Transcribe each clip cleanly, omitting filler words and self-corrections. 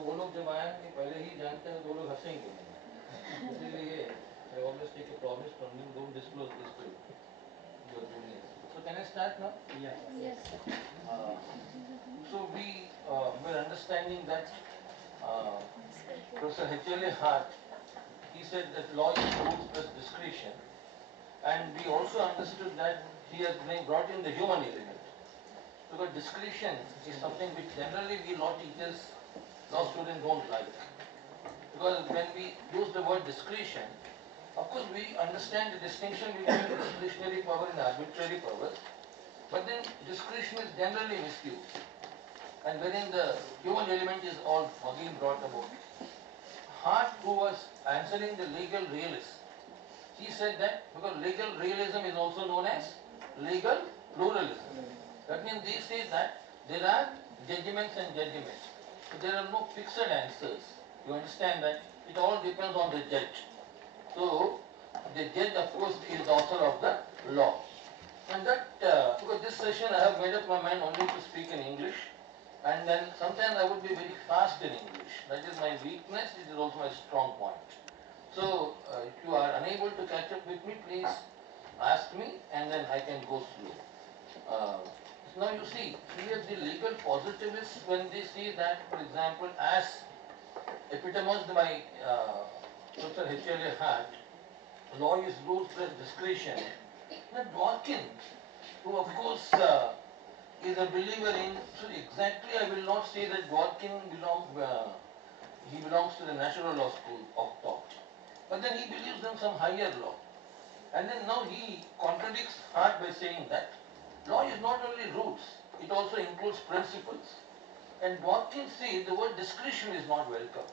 तो वो लोग जब आएंगे पहले ही जानते हैं तो वो लोग हंसेंगे नहीं, इसीलिए I always take a promise from you, don't disclose this to your juniors. So can I start now? Yes. Yes. So we were understanding that Professor H.L.A. Hart, he said that law is rules plus discretion, and we also understood that he has brought in the human element, because discretion is something which generally we law teachers, law students don't like, because when we use the word discretion, of course we understand the distinction between discretionary power and arbitrary power, but then discretion is generally misused, and wherein the human element is all again brought about. Hart, who was answering the legal realist, he said that because legal realism is also known as legal pluralism. That means they say that there are judgments and judgments, but there are no fixed answers. You understand that it all depends on the judge. So the judge, of course, is the author of the law. And that, because this session I have made up my mind only to speak in English, and then sometimes I would be very fast in English. That is my weakness, it is also my strong point. So if you are unable to catch up with me, please ask me and then I can go slow. Now you see, here the legal positivists, when they see that, for example, as epitomized by Professor H.L.A. Hart, law is rules plus discretion. Now Dworkin, who of course is a believer in, so exactly I will not say that Dworkin belongs to the natural law school of thought, but then he believes in some higher law. And then now he contradicts Hart by saying that law is not only rules, it also includes principles. And Dworkin says the word discretion is not welcome.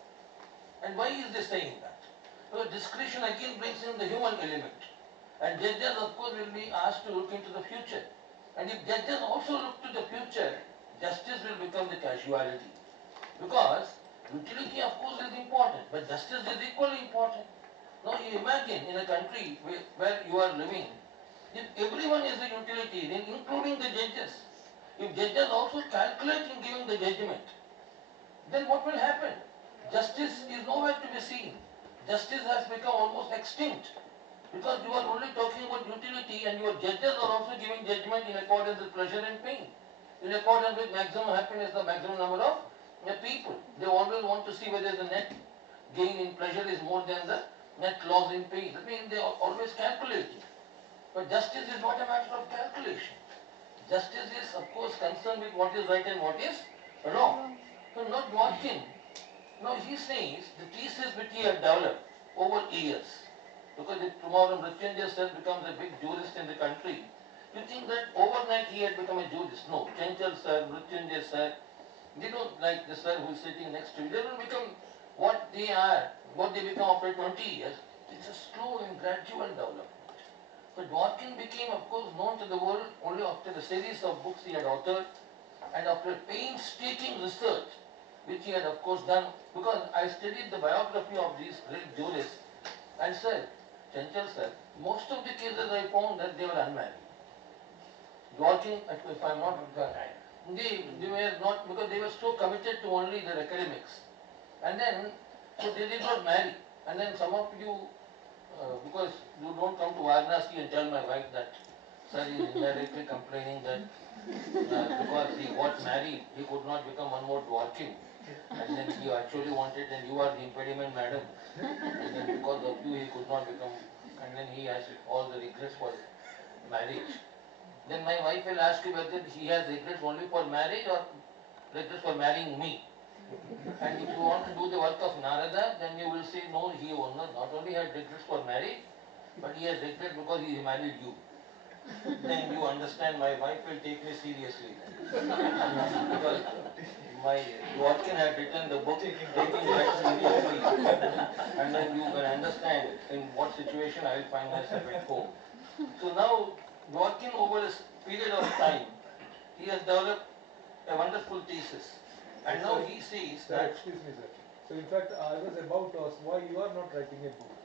And why is they saying that? Because discretion again brings in the human element. And judges, of course, will be asked to look into the future. And if judges also look to the future, justice will become the casualty. Because utility, of course, is important, but justice is equally important. Now you imagine in a country where you are living, if everyone is a utility, then including the judges, if judges also calculate in giving the judgment, then what will happen? Justice is nowhere to be seen. Justice has become almost extinct, because you are only talking about utility and your judges are also giving judgment in accordance with pleasure and pain, in accordance with maximum happiness, the maximum number of people. They always want to see whether the net gain in pleasure is more than the net loss in pain. That means they are always calculating. But justice is not a matter of calculation. Justice is, of course, concerned with what is right and what is wrong. So not Dworkin. Now he says the thesis which he had developed over years, because if tomorrow Mrityunjay sir becomes a big jurist in the country, you think that overnight he had become a jurist? No. Chanchal sir, Mrityunjay sir, they don't like the sir who is sitting next to you. They don't become what they are, what they become after 20 years. It's a slow and gradual development. But Dworkin became, of course, known to the world only after the series of books he had authored and after painstaking research, which he had, of course, done. Because I studied the biography of these great jurists, and sir, Chanchal sir, most of the cases I found that they were unmarried. Dworkin, if I am not they were not, because they were so committed to only their academics. And then, so they did not marry. And then some of you, because you don't come to Varanasi and tell my wife that sir is indirectly complaining that because he got married, he could not become one more Dworkin. And then he actually wanted, and you are the impediment, madam. And then because of you, he could not become, and then he has all the regrets for marriage. Then my wife will ask you whether he has regrets only for marriage or regrets for marrying me. And if you want to do the work of Narada, then you will say, no, he not only had regrets for marriage, but he has regrets because he married you. Then you understand my wife will take me seriously then. Because my Dworkin had written the book taking life seriously. And then you can understand in what situation I will find myself at home. So now, Dworkin over a period of time, he has developed a wonderful thesis. And now he says sir, that... excuse me, sir. So in fact, I was about to ask why you are not writing a book.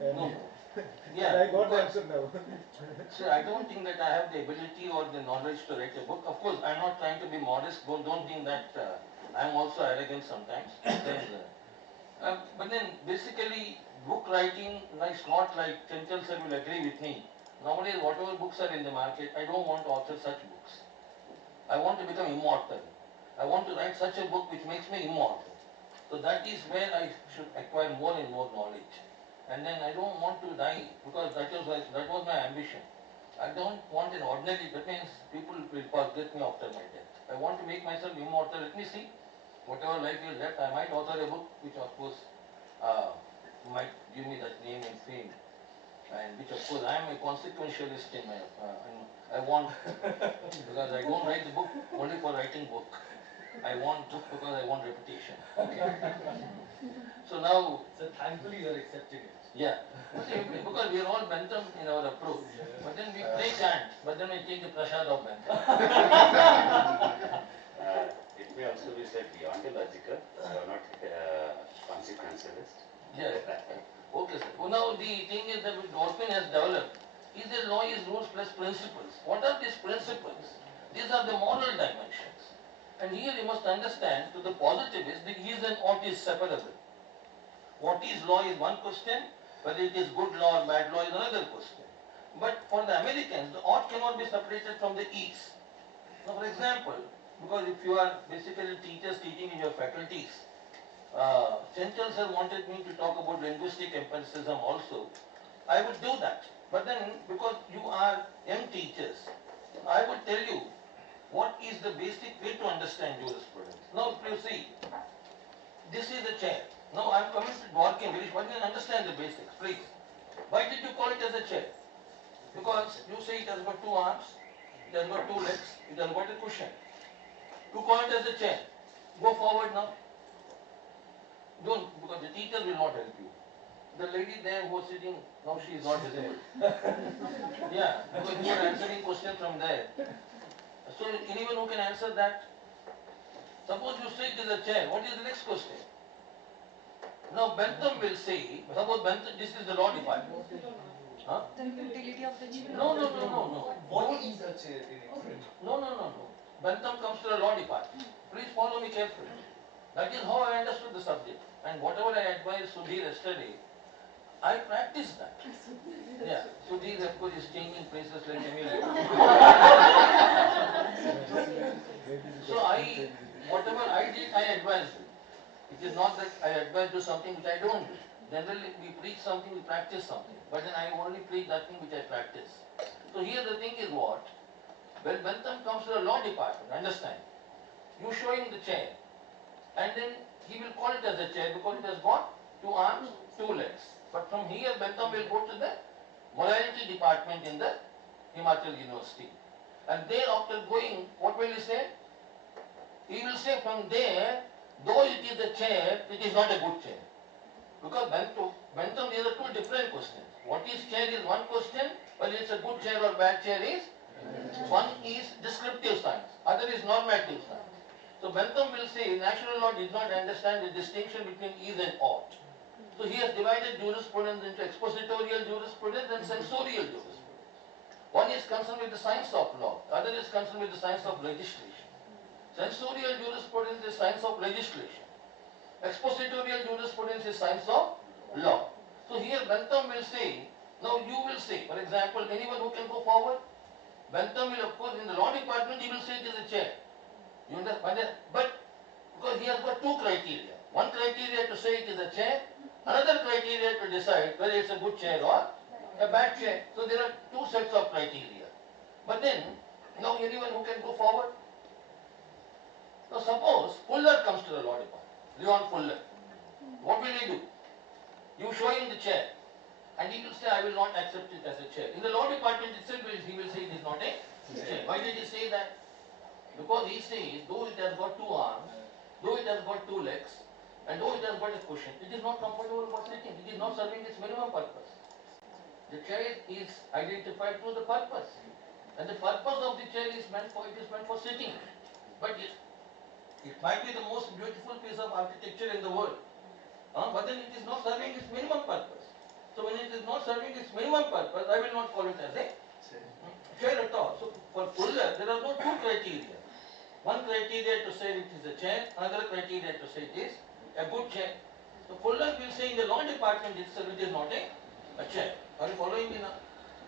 No. Yeah, I got the answer now. So I don't think that I have the ability or the knowledge to write a book. Of course, I am not trying to be modest. Don't think that I am also arrogant sometimes. But then basically book writing is not like Chanchal sir will agree with me. Nowadays whatever books are in the market, I don't want to author such books. I want to become immortal. I want to write such a book which makes me immortal. So that is where I should acquire more and more knowledge. And then I don't want to die because that was my ambition. I don't want an ordinary, that means people will forget me after my death. I want to make myself immortal. Let me see. Whatever life is left, I might author a book which of course might give me that name and fame. And which of course I am a consequentialist in my, I want, because I don't write the book only for writing book. I want book because I want reputation. Okay. So now. So thankfully you are accepting it. Yeah. Because we are all Bentham in our approach. But then we play chant, but then we take the prasad of Bentham. It may also be said deontological, not consequentialist. Yes. Okay, sir. Well, now the thing is that which Dorfman has developed is the law is rules plus principles. What are these principles? These are the moral dimensions. And here you must understand, to the positivist, the is and ought is separable. What is law is one question, whether it is good law or bad law is another question. But for the Americans, the ought cannot be separated from the is. Now, for example, because if you are basically teachers teaching in your faculties, Chanchal sir wanted me to talk about linguistic empiricism also. I would do that. But then, because you are young teachers, I would tell you what is the basic way to understand jurisprudence. Now, if you see, this is the chair. Now, I am coming to working very short and understand the basics, please. Why did you call it as a chair? Because you say it has got two arms, it has got two legs, it has got a cushion. You call it as a chair. Go forward now. Don't, because the teacher will not help you. The lady there who was sitting, now she is not visible. Yeah, because you are answering question from there. So anyone who can answer that? Suppose you say it is a chair, what is the next question? Now Bentham will say, suppose Bentham, this is the law department. Huh? The utility of the chair. No. What is a chair in it? No. Bentham comes to the law department. Please follow me carefully. That is how I understood the subject. And whatever I advised Sudhir yesterday, I practiced that. Yeah, Sudhir of course is changing places like Emilio. So whatever I did, I advised him. It is not that I advise do something which I don't do. Generally we preach something, we practice something. But then I only preach that thing which I practice. So here the thing is what? When Bentham comes to the law department, understand? You show him the chair. And then he will call it as a chair because it has got two arms, two legs. But from here Bentham will go to the morality department in the Himachal University. And there after going, what will he say? He will say from there, though it is a chair, it is not a good chair. Because Bentham, these are two different questions. What is chair is one question, whether it's a good chair or bad chair is, one is descriptive science, other is normative science. So Bentham will say natural law did not understand the distinction between is and ought. So he has divided jurisprudence into expositorial jurisprudence and sensorial jurisprudence. One is concerned with the science of law, other is concerned with the science of legislation. Sensorial jurisprudence is science of legislation. Expositorial jurisprudence is science of law. So here Bentham will say, now you will say, for example, anyone who can go forward, Bentham will of course in the law department he will say it is a chair. You understand? But because he has got two criteria. One criteria to say it is a chair, another criteria to decide whether it's a good chair or a bad chair. So there are two sets of criteria. But then, now anyone who can go forward. Now suppose Fuller comes to the law department, Leon Fuller. What will he do? You show him the chair and he will say, I will not accept it as a chair. In the law department itself, he will say it is not a chair. Why did he say that? Because he says, though it has got two arms, though it has got two legs, and though it has got a cushion, it is not comfortable for sitting. It is not serving its minimum purpose. The chair is identified through the purpose. And the purpose of the chair is meant for sitting. But it might be the most beautiful piece of architecture in the world. But then it is not serving its minimum purpose. So when it is not serving its minimum purpose, I will not call it as a chair at all. So for Fuller, there are no two criteria. One criteria to say it is a chair, another criteria to say it is a good chair. So Fuller will say in the law department itself it is not a chair. Are you following me now?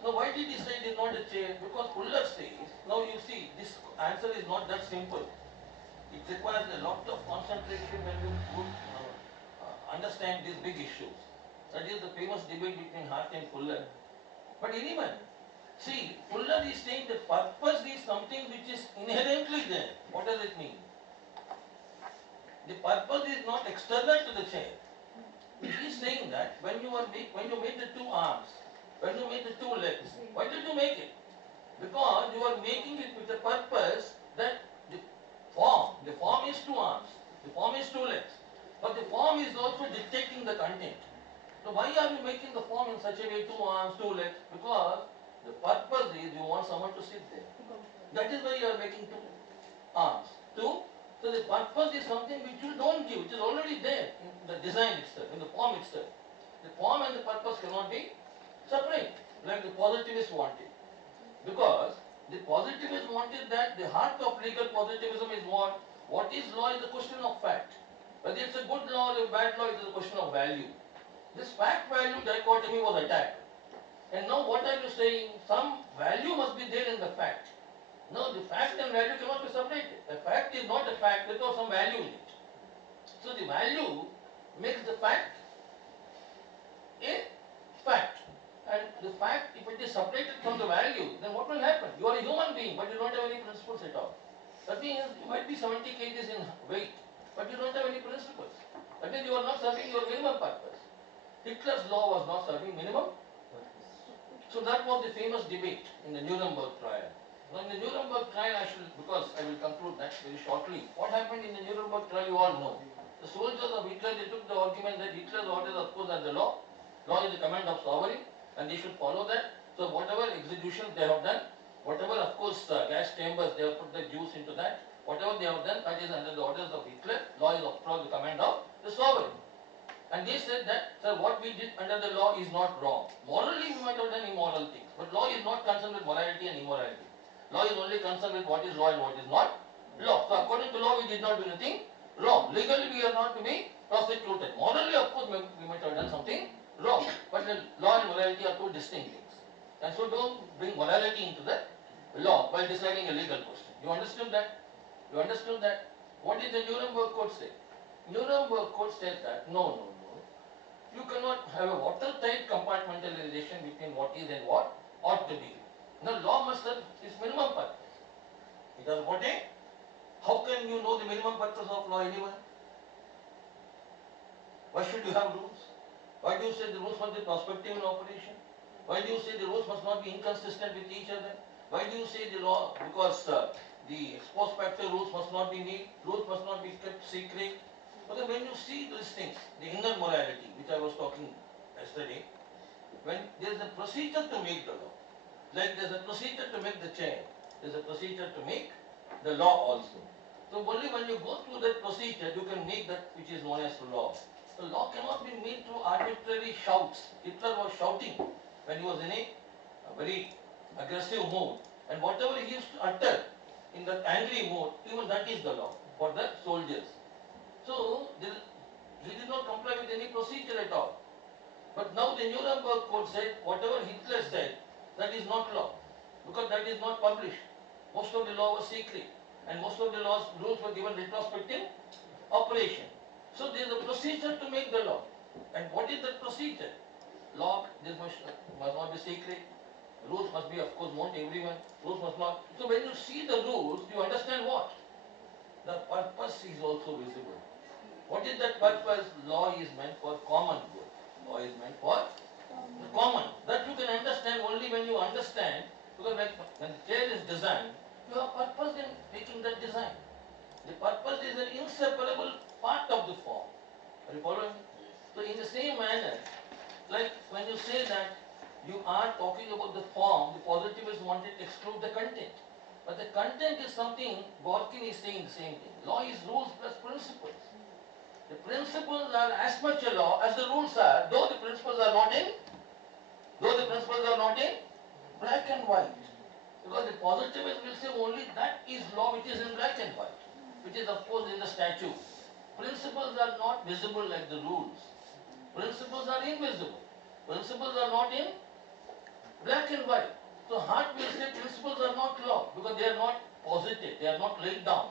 Now why did he say it is not a chair? Because Fuller says, now you see, this answer is not that simple. It requires a lot of concentration when you would understand these big issues. That is the famous debate between Hart and Fuller. But anyway, see, Fuller is saying that purpose is something which is inherently there. What does it mean? The purpose is not external to the chair. He is saying that when you made the two arms, when you made the two legs, why did you make it? Because you are making it with the purpose that the form is two arms, the form is two legs, but the form is also dictating the content. So why are you making the form in such a way, two arms, two legs? Because the purpose is you want someone to sit there. That is why you are making two arms. Two. So the purpose is something which you don't give, which is already there in the design itself, in the form itself. The form and the purpose cannot be separate, like the positivists wanted. Because the positivists wanted that the heart of legal positivism is what? What is law is a question of fact. Whether it's a good law or a bad law, it is a question of value. This fact-value dichotomy was attacked. And now what are you saying? Some value must be there in the fact. No, the fact and value cannot be separated. A fact is not a fact without some value in it. So the value makes the fact a fact. And the fact, if it is separated from the value, then what will happen? You are a human being, but you don't have any principles at all. That means you might be 70 kgs in weight, but you don't have any principles. That means you are not serving your minimum purpose. Hitler's law was not serving minimum. So that was the famous debate in the Nuremberg trial. Now in the Nuremberg trial, because I will conclude that very shortly. What happened in the Nuremberg trial, you all know. The soldiers of Hitler, they took the argument that Hitler's orders, of course, are the law. Law is the command of sovereign, and they should follow that. So whatever executions they have done, whatever, of course, gas chambers, they have put the Jews into that. Whatever they have done, that is under the orders of Hitler. Law is, of course, the command of the sovereign. And they said that, sir, what we did under the law is not wrong. Morally, we might have done immoral things. But law is not concerned with morality and immorality. Law is only concerned with what is law and what is not law. So according to law, we did not do anything wrong. Legally, we are not to be prosecuted. Morally, of course, we might have done something wrong. But the law and morality are two distinct things. And so don't bring morality into the law while deciding a legal question. You understood that? You understood that? What did the Nuremberg Code say? Nuremberg Code said that, no. You cannot have a watertight compartmentalization between what is and what ought to be. Now law must have its minimum purpose. It has got a, how can you know the minimum purpose of law anyway? Why should you have rules? Why do you say the rules must be prospective in operation? Why do you say the rules must not be inconsistent with each other? Why do you say the law, because the ex post facto rules must not be made, rules must not be kept secret? But when you see these things, the inner morality, which I was talking yesterday, when there is a procedure to make the law, like there is a procedure to make the chair, there is a procedure to make the law also. So only when you go through that procedure, you can make that which is known as law. The law cannot be made through arbitrary shouts. Hitler was shouting when he was in a very aggressive mood, and whatever he used to utter in that angry mood, even that is the law for the soldiers. So, he did not comply with any procedure at all. But now the Nuremberg Code said, whatever Hitler said, that is not law, because that is not published. Most of the law was secret, and most of the rules were given retrospective operation. So there is a procedure to make the law. And what is that procedure? Law, this must not be secret. Rules must be, of course, known to everyone. Rules must not. So when you see the rules, you understand what? The purpose is also visible. What is that purpose? Law is meant for common good. Law is meant for the common. That you can understand only when you understand, because when the chair is designed, you have purpose in making that design. The purpose is an inseparable part of the form. Are you following me? So in the same manner, like when you say that you are talking about the form, the positivists wanted to exclude the content. But the content is something, Gorkin is saying the same thing. Law is rules plus principles. The principles are as much a law as the rules are, though the principles are not in black and white. Because the positivist will say only that is law which is in black and white, which is of course in the statute. Principles are not visible like the rules. Principles are invisible. Principles are not in black and white. So Hart will say principles are not law because they are not posited, they are not laid down.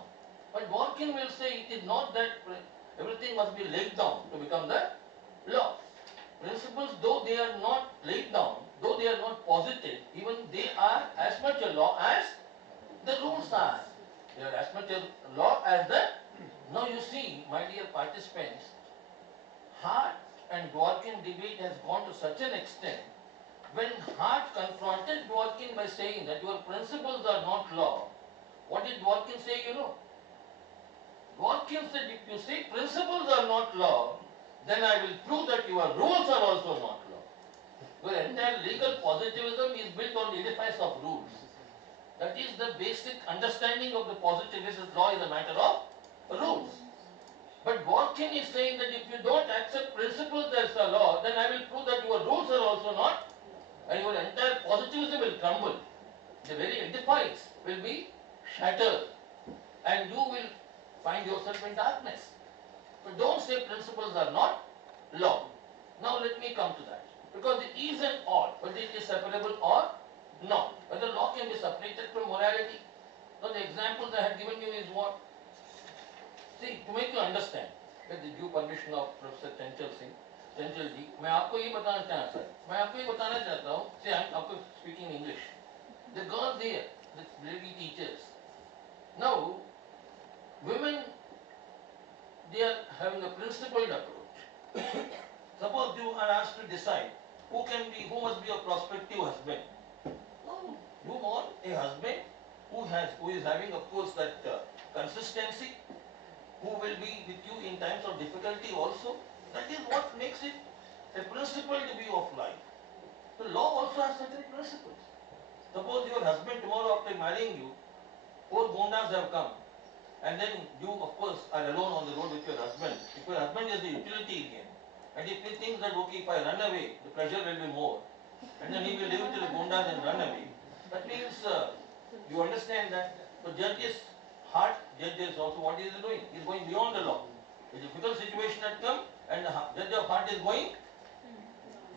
But Dworkin will say it is not that everything must be laid down to become the law. Principles, though they are not laid down, though they are not posited, even they are as much a law as the rules are. They are as much a law as the. Now you see, my dear participants, Hart and Dworkin debate has gone to such an extent. When Hart confronted Dworkin by saying that your principles are not law, what did Dworkin say, you know? Dworkin said, if you say principles are not law, then I will prove that your rules are also not law. Your entire legal positivism is built on the edifice of rules. That is the basic understanding of the positivist law is a matter of rules. But Dworkin is saying that if you don't accept principles as a law, then I will prove that your rules are also not, and your entire positivism will crumble. The very edifice will be shattered, and you will find yourself in darkness. So don't say principles are not law. Now let me come to that. Because the is and ought, whether it is separable or not. Whether law can be separated from morality. Now the examples I had given you is what? See, to make you understand, with the due permission of Professor Chanchal Singh, Chanchal ji, मैं आपको ये बताना चाहता हूँ, मैं आपको ये बताना चाहता हूँ, see, I'm आपको speaking English. The girls here, the lady teachers, now, women, they are having a principled approach. Suppose you are asked to decide who must be a prospective husband. No, you want a husband who is having, of course, that consistency, who will be with you in times of difficulty also. That is what makes it a principled view of life. The law also has certain principles. Suppose your husband tomorrow after marrying you, 4 gundas have come, and then you of course are alone on the road with your husband. If your husband is the utilitarian, and if he thinks that okay, if I run away, the pleasure will be more, and then he will leave it to the gundas and run away, that means you understand that. So Hart judges also what he is doing. He is going beyond the law. A difficult situation had come, and the judge of Hart is going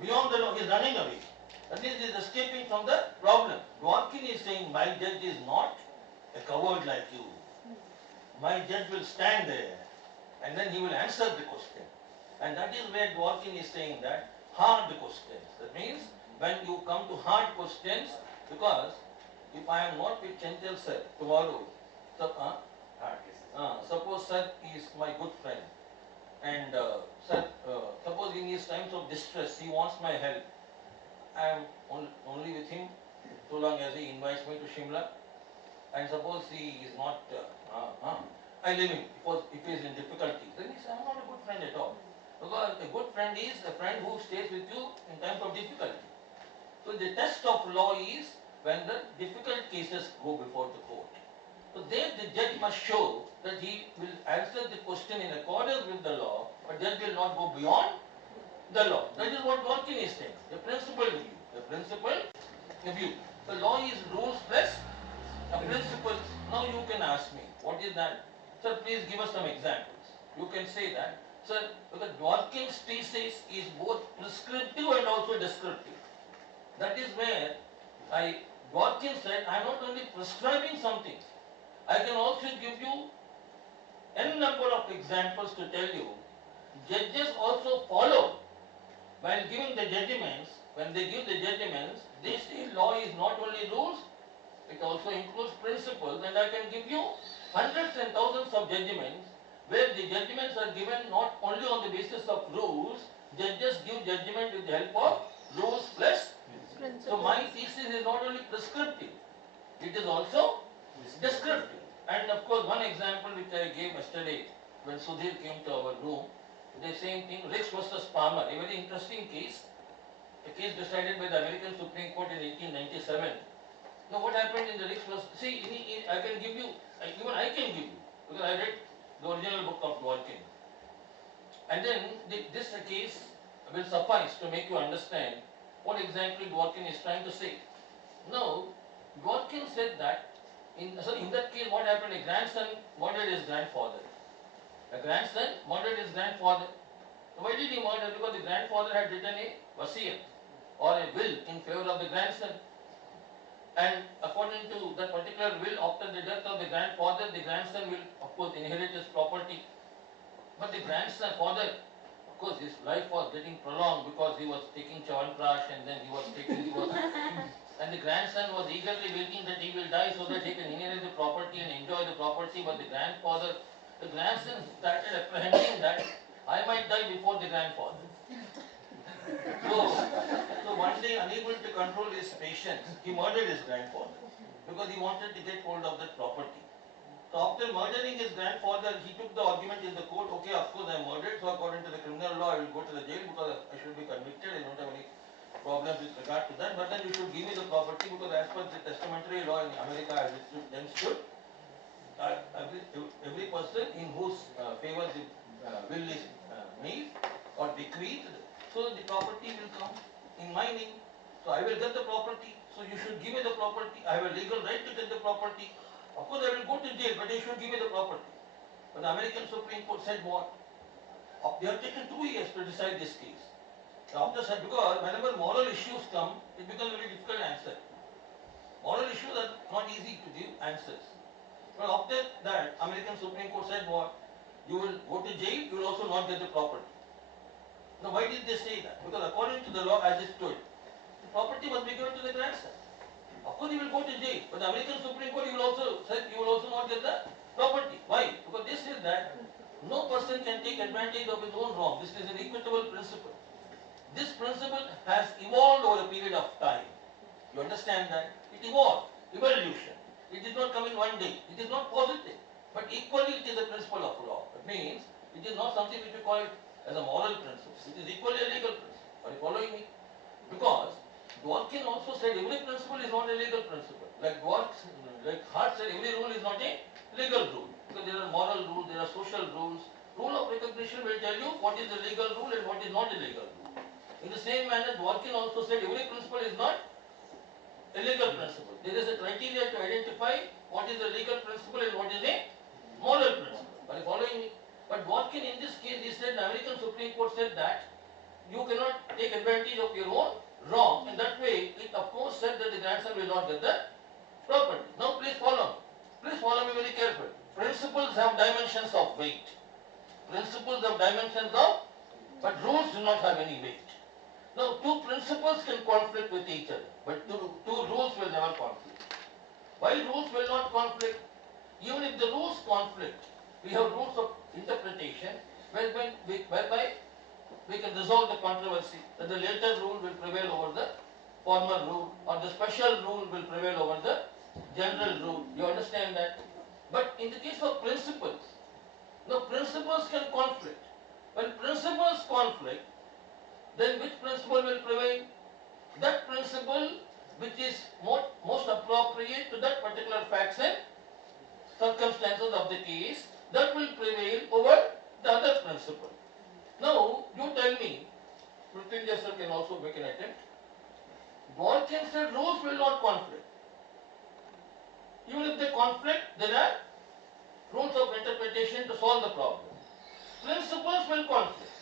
beyond the law. He is running away. That means he is escaping from the problem. Dworkin is saying, my judge is not a coward like you. My judge will stand there, and then he will answer the question. And that is where Dworkin is saying that hard questions. That means when you come to hard questions, because if I am not with Chanchal sir tomorrow, suppose sir is my good friend, and sir, suppose in his times of distress he wants my help. I am only with him so long as he invites me to Shimla, and suppose he is not, I leave him because if he is in difficulties, then he says, I am not a good friend at all. Because a good friend is a friend who stays with you in times of difficulty. So the test of law is when the difficult cases go before the court. So there the judge must show that he will answer the question in accordance with the law, but judge will not go beyond the law. That is what Dworkin is saying, the principle view. The principle view. The law is rules plus a principle. Now you can ask me, what is that? Sir, please give us some examples. You can say that, sir, because Dworkin's thesis is both prescriptive and also descriptive. That is where Dworkin said, I am not only prescribing something, I can also give you n number of examples to tell you. Judges also follow while giving the judgments. When they give the judgments, they say law is not only rules, it also includes principles, and I can give you hundreds and thousands of judgments where the judgments are given not only on the basis of rules, judges give judgment with the help of rules plus. So my thesis is not only prescriptive, it is also descriptive. And of course one example which I gave yesterday when Sudhir came to our room, the same thing, Ricks versus Palmer, a very interesting case, a case decided by the American Supreme Court in 1897. Now what happened in the Ricks was, see, I can give you, even I can give you, because I read the original book of Dworkin. And then this case will suffice to make you understand what exactly Dworkin is trying to say. Now, Dworkin said that, in that case what happened, a grandson murdered his grandfather. A grandson murdered his grandfather. Why did he murder? Because the grandfather had written a wasiyat or a will in favor of the grandson. And according to that particular will, after the death of the grandfather, the grandson will of course inherit his property. But the grandson, father, of course his life was getting prolonged because he was taking Chawanprash and then he was and the grandson was eagerly waiting that he will die so that he can inherit the property and enjoy the property. But the grandson started apprehending that I might die before the grandfather. So one day, unable to control his patience, he murdered his grandfather because he wanted to get hold of that property. So after murdering his grandfather, he took the argument in the court, okay, of course I murdered, so according to the criminal law, I will go to the jail because I should be convicted, I don't have any problems with regard to that, but then you should give me the property because as per the testamentary law in America as it then stood, every person in whose favor the will is made or bequeathed, so the property will come in my name. So I will get the property, so you should give me the property. I have a legal right to get the property. Of course I will go to jail, but they should give me the property. But the American Supreme Court said what? They have taken 2 years to decide this case. Because whenever moral issues come, it becomes a very difficult answer. Moral issues are not easy to give answers. But after that, American Supreme Court said what? You will go to jail, you will also not get the property. Now why did they say that? Because according to the law as it stood, the property must be given to the grandson. Of course he will go to jail, but the American Supreme Court will also not get the property. Why? Because they said that no person can take advantage of his own wrong. This is an equitable principle. This principle has evolved over a period of time. You understand that? It evolved. Evolution. It did not come in one day. It is not positive. But equally it is a principle of law. It means it is not something which we call it as a moral principle. It is equally a legal principle. Are you following me? Because Dworkin also said every principle is not a legal principle. Like Hart said every rule is not a legal rule. Because there are moral rules, there are social rules. Rule of recognition will tell you what is a legal rule and what is not a legal rule. In the same manner, Dworkin also said every principle is not a legal principle. There is a criteria to identify what is a legal principle and what is a moral principle. Are you following me? But Dworkin in this case, he said, the American Supreme Court said that you cannot take advantage of your own wrong, and that way it of course said that the grandson will not get the property. Now please follow me. Please follow me very carefully. Principles have dimensions of weight. Principles have dimensions of, but rules do not have any weight. Now, 2 principles can conflict with each other, but two rules will never conflict. Why rules will not conflict? Even if the rules conflict, we have rules of interpretation whereby we can resolve the controversy, that the later rule will prevail over the former rule, or the special rule will prevail over the general rule. You understand that? But in the case of principles, now principles can conflict. When principles conflict, then which principle will prevail? That principle which is most appropriate to that particular facts and circumstances of the case, that will prevail over the other principle. Now, you tell me, Mrityunjay sir can also make an attempt. Dworkin said rules will not conflict. Even if they conflict, there are rules of interpretation to solve the problem. Principles will conflict.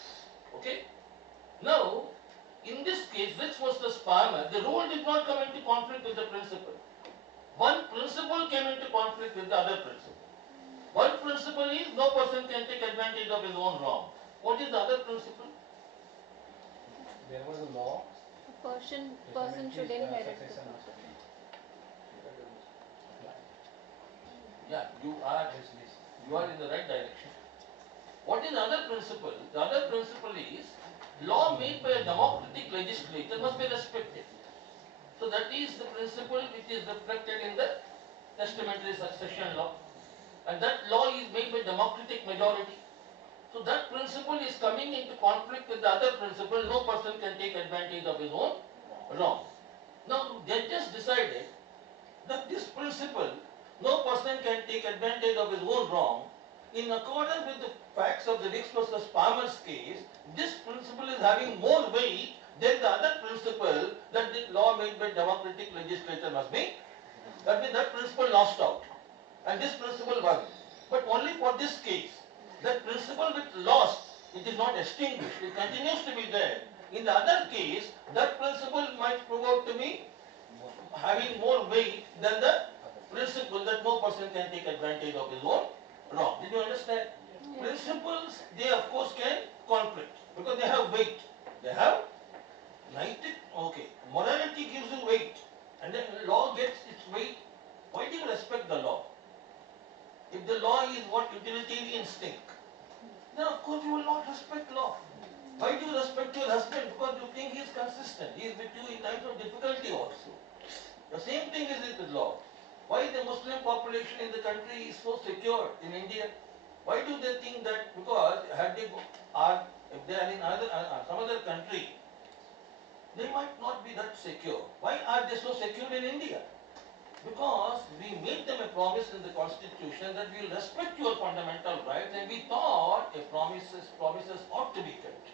Okay? Now, in this case, Rich versus Palmer, the rule did not come into conflict with the principle. One principle came into conflict with the other principle. One principle is no person can take advantage of his own wrong. What is the other principle? There was a law. A person should inherit the property. Yeah, you are in the right direction. What is the other principle? The other principle is law made by a democratic legislature must be respected. So that is the principle which is reflected in the testamentary succession law. And that law is made by democratic majority. So that principle is coming into conflict with the other principle, no person can take advantage of his own wrong. Now, judges decided that this principle, no person can take advantage of his own wrong, in accordance with the facts of the Ricks versus Palmer's case, this principle is having more weight than the other principle that the law made by democratic legislature must be That means that principle lost out. And this principle won. But only for this case. That principle which lost, it is not extinguished. It continues to be there. In the other case, that principle might prove out to be having more weight than the principle that no person can take advantage of his own wrong. Did you understand? Yes. Principles, they of course can conflict because they have weight. They have okay. Morality gives you weight and then law gets its weight. Why do you respect the law? If the law is what utilitarians think, then of course you will not respect law. Why do you respect your husband? Because you think he is consistent. He is with you in times of difficulty also. The same thing is with law. Why the Muslim population in the country is so secure in India? Why do they think that because if they are in some other country, they might not be that secure. Why are they so secure in India? Because we made them a promise in the constitution that we will respect your fundamental rights and we thought promises ought to be kept.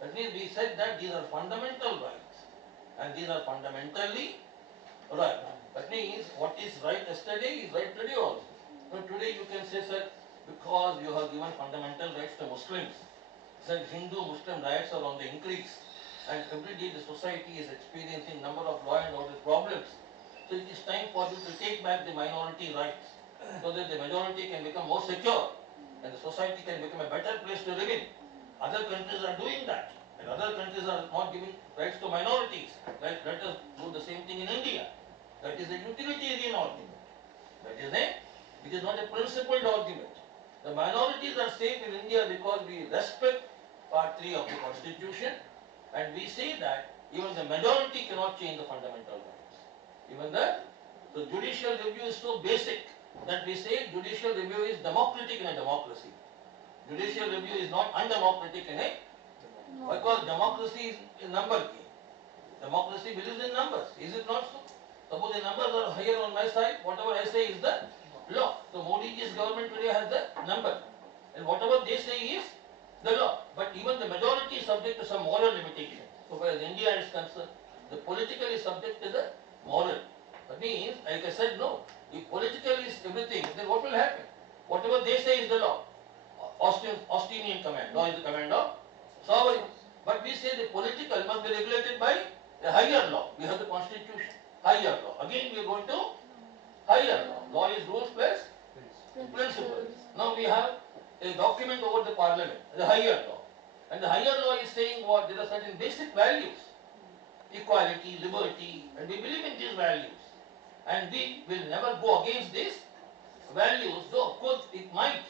That means we said that these are fundamental rights and these are fundamentally right. That means what is right yesterday is right today also. Now today you can say, sir, because you have given fundamental rights to Muslims, sir, Hindu-Muslim rights are on the increase and every day the society is experiencing number of law and order problems. So it is time for you to take back the minority rights so that the majority can become more secure and the society can become a better place to live in. Other countries are doing that and other countries are not giving rights to minorities. Let us do the same thing in India. That is a utilitarian argument. It is not a principled argument. The minorities are safe in India because we respect Part 3 of the Constitution and we say that even the majority cannot change the fundamental rights. Even the judicial review is so basic that we say judicial review is democratic in a democracy. Judicial review is not undemocratic in a because democracy is a number game. Democracy believes in numbers. Is it not so? Suppose the numbers are higher on my side, whatever I say is the law. So Modi's government today has the number. And whatever they say is the law. But even the majority is subject to some moral limitation. So far as India is concerned, the political is subject to the moral. That means, like I said, no. If political is everything, then what will happen? Whatever they say is the law. Austinian command. Law is the command of sovereign. But we say the political must be regulated by a higher law. We have the constitution. Higher law. Again we are going to higher law. Law is rules plus principles. Now we have a document over the parliament, the higher law. And the higher law is saying what? There are certain basic values. Equality, liberty, and we believe in these values. And we will never go against these values, though of course it might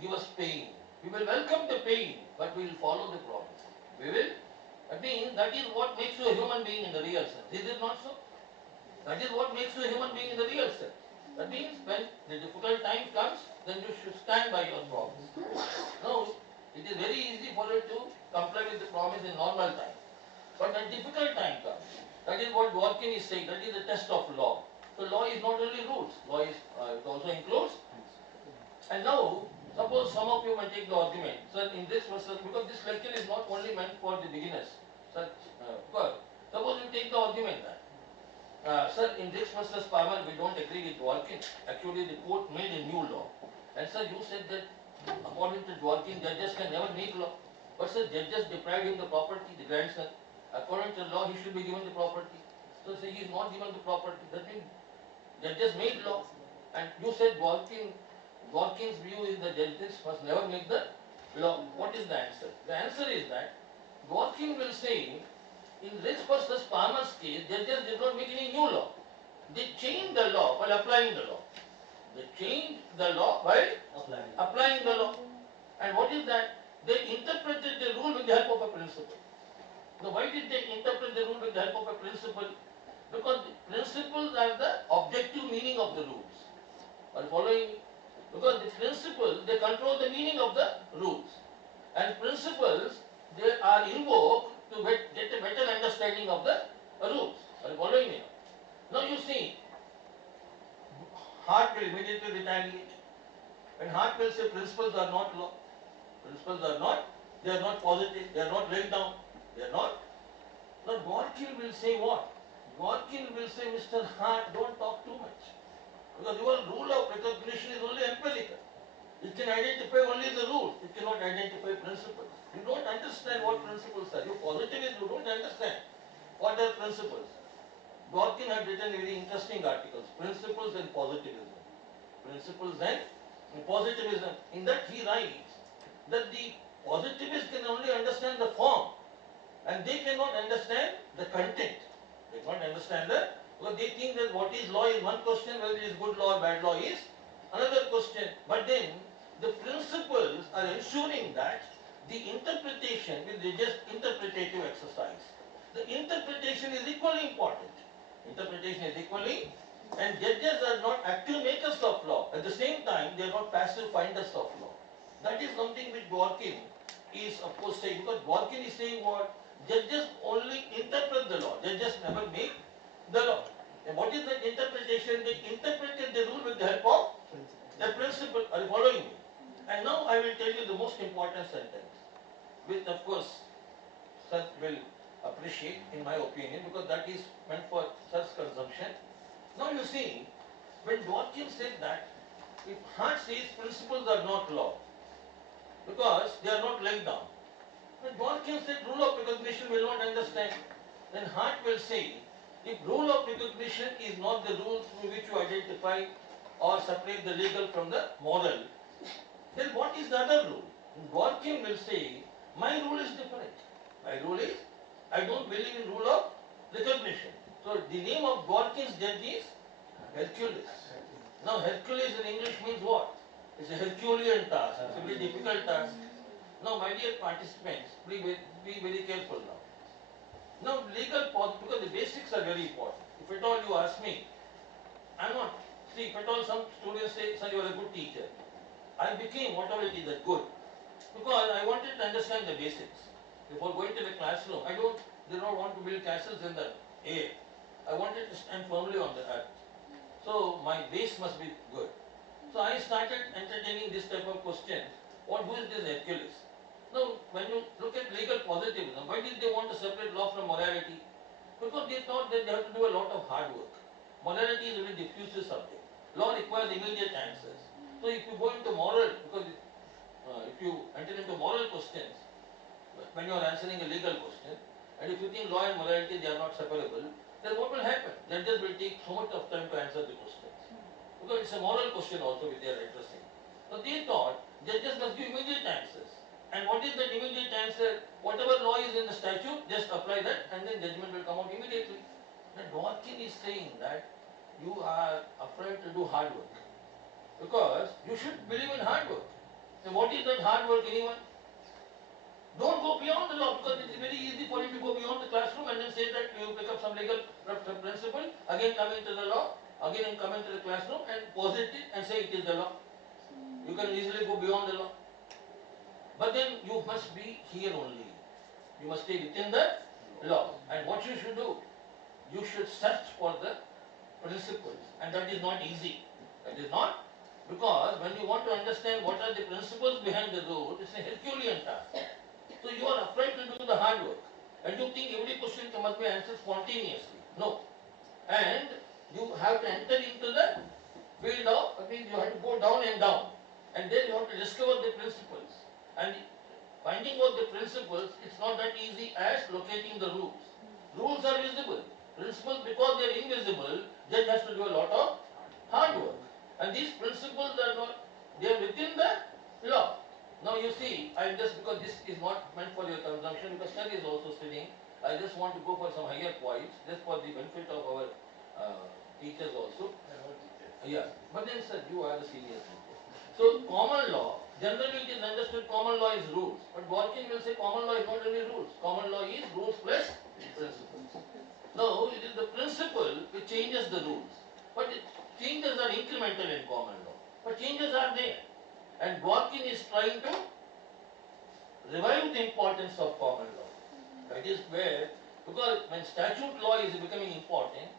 give us pain. We will welcome the pain, but we will follow the promise. We will. That means that is what makes you a human being in the real sense. Is it not so? That is what makes you a human being in the real sense. That means when the difficult time comes, then you should stand by your promise. No, it is very easy for you to comply with the promise in normal time. But when difficult time comes, that is what Dworkin is saying, that is the test of law. So law is not only rules, law is, it also includes. And now, suppose some of you may take the argument, sir, in this versus, because this lecture is not only meant for the beginners. Suppose you take the argument that, sir, in Dix versus Palmer, we don't agree with Dworkin. Actually, the court made a new law. And sir, you said that according to Dworkin, judges can never make law. But sir, judges deprived him the property, the grandson. According to law, he should be given the property. So say he is not given the property. That means judges made law. And you said Dworkin's view is that judges must never make the law. What is the answer? The answer is that Dworkin will say, in Rich versus Palmer's case, judges did not make any new law. They changed the law while applying the law. They changed the law while applying the law. And what is that? They interpreted the rule with the help of a principle. Now why did they interpret the rule with the help of a principle? Because the principles are the objective meaning of the rules. Are you following me? Because the principles, they control the meaning of the rules. And principles, they are invoked to get a better understanding of the rules. Are you following me? Now you see, Hart will immediately retaliate. When Hart will say principles are not law, principles are not, they are not positive, they are not laid down, they are not. Now Dworkin will say what? Dworkin will say, Mr. Hart, don't talk too much. Because your rule of recognition is only empirical. It can identify only the rule. It cannot identify principles. You don't understand what principles are. You positivists, you don't understand what are principles. Dworkin had written very interesting articles, Principles and Positivism. Principles and Positivism. In that he writes that the positivists can only understand the form and they cannot understand the content. They cannot understand that because they think that what is law is one question, whether it is good law or bad law is another question. But then the principles are ensuring that the interpretation will be just interpretative exercise. The interpretation is equally important. Interpretation is equally, and judges are not active makers of law. At the same time, they are not passive finders of law. That is something which Dworkin is of course saying, because Dworkin is saying what? Judges only interpret the law. Judges never make the law. And what is that interpretation? They interpreted the rule with the help of the principle. Are you following me? And now I will tell you the most important sentence, which of course Sir will appreciate in my opinion, because that is meant for Sir's consumption. Now you see, when Dworkin said that, if Hart says principles are not law, because they are not laid down. When Dworkin said rule of recognition will not understand, then Hart will say, if rule of recognition is not the rule through which you identify or separate the legal from the moral, then what is the other rule? Dworkin will say, my rule is different. My rule is, I don't believe in rule of recognition. So the name of Dworkin's judge is Hercules. Now Hercules in English means what? It's a Herculean task. It's a very difficult task. Now my dear participants, please be very careful now. Now legal part, because the basics are very important. If at all you ask me, I'm not, see if at all some students say, sir you are a good teacher. I became whatever it is that good. Because I wanted to understand the basics. Before going to the classroom, did not want to build castles in the air. I wanted to stand firmly on the earth. So my base must be good. So I started entertaining this type of questions. Who is this Hercules? Now, when you look at legal positivism, why did they want to separate law from morality? Because they thought that they have to do a lot of hard work. Morality is a very diffuse subject. Law requires immediate answers. So if you go into moral, because if you enter into moral questions, when you are answering a legal question, and if you think law and morality they are not separable, then what will happen? Judges will take so much of time to answer the questions. Because it's a moral question also which they are addressing. So they thought judges must give immediate answers. And what is that immediate answer? Whatever law is in the statute, just apply that and then judgment will come out immediately. Now Dworkin is saying that you are afraid to do hard work. Because you should believe in hard work. And what is that hard work, anyone? Don't go beyond the law, because it is very easy for you to go beyond the classroom and then say that you pick up some legal principle, again come into the law, again come into the classroom and posit it and say it is the law. You can easily go beyond the law. But then you must be here only. You must stay within the law. And what you should do? You should search for the principles. And that is not easy. That is not, because when you want to understand what are the principles behind the rule, it's a Herculean task. So you are afraid to do the hard work. And you think every question must be answered spontaneously. No. And you have to enter into the field of, you have to go down and down. And then you have to discover the principles. And finding out the principles, it's not that easy as locating the rules. Rules are visible. Principles, because they are invisible, judge has to do a lot of hard work. And these principles are not, they are within the law. Now you see, because this is not meant for your consumption, because Sir is also studying, I just want to go for some higher points, just for the benefit of our teachers also. Yeah, but then Sir, you are the senior teacher. So common law, generally it is understood common law is rules, but Dworkin will say common law is not only rules, common law is rules plus principles. Now it is the principle which changes the rules, but changes are incremental in common law, but changes are there. And Dworkin is trying to revive the importance of common law. That is where, because when statute law is becoming important,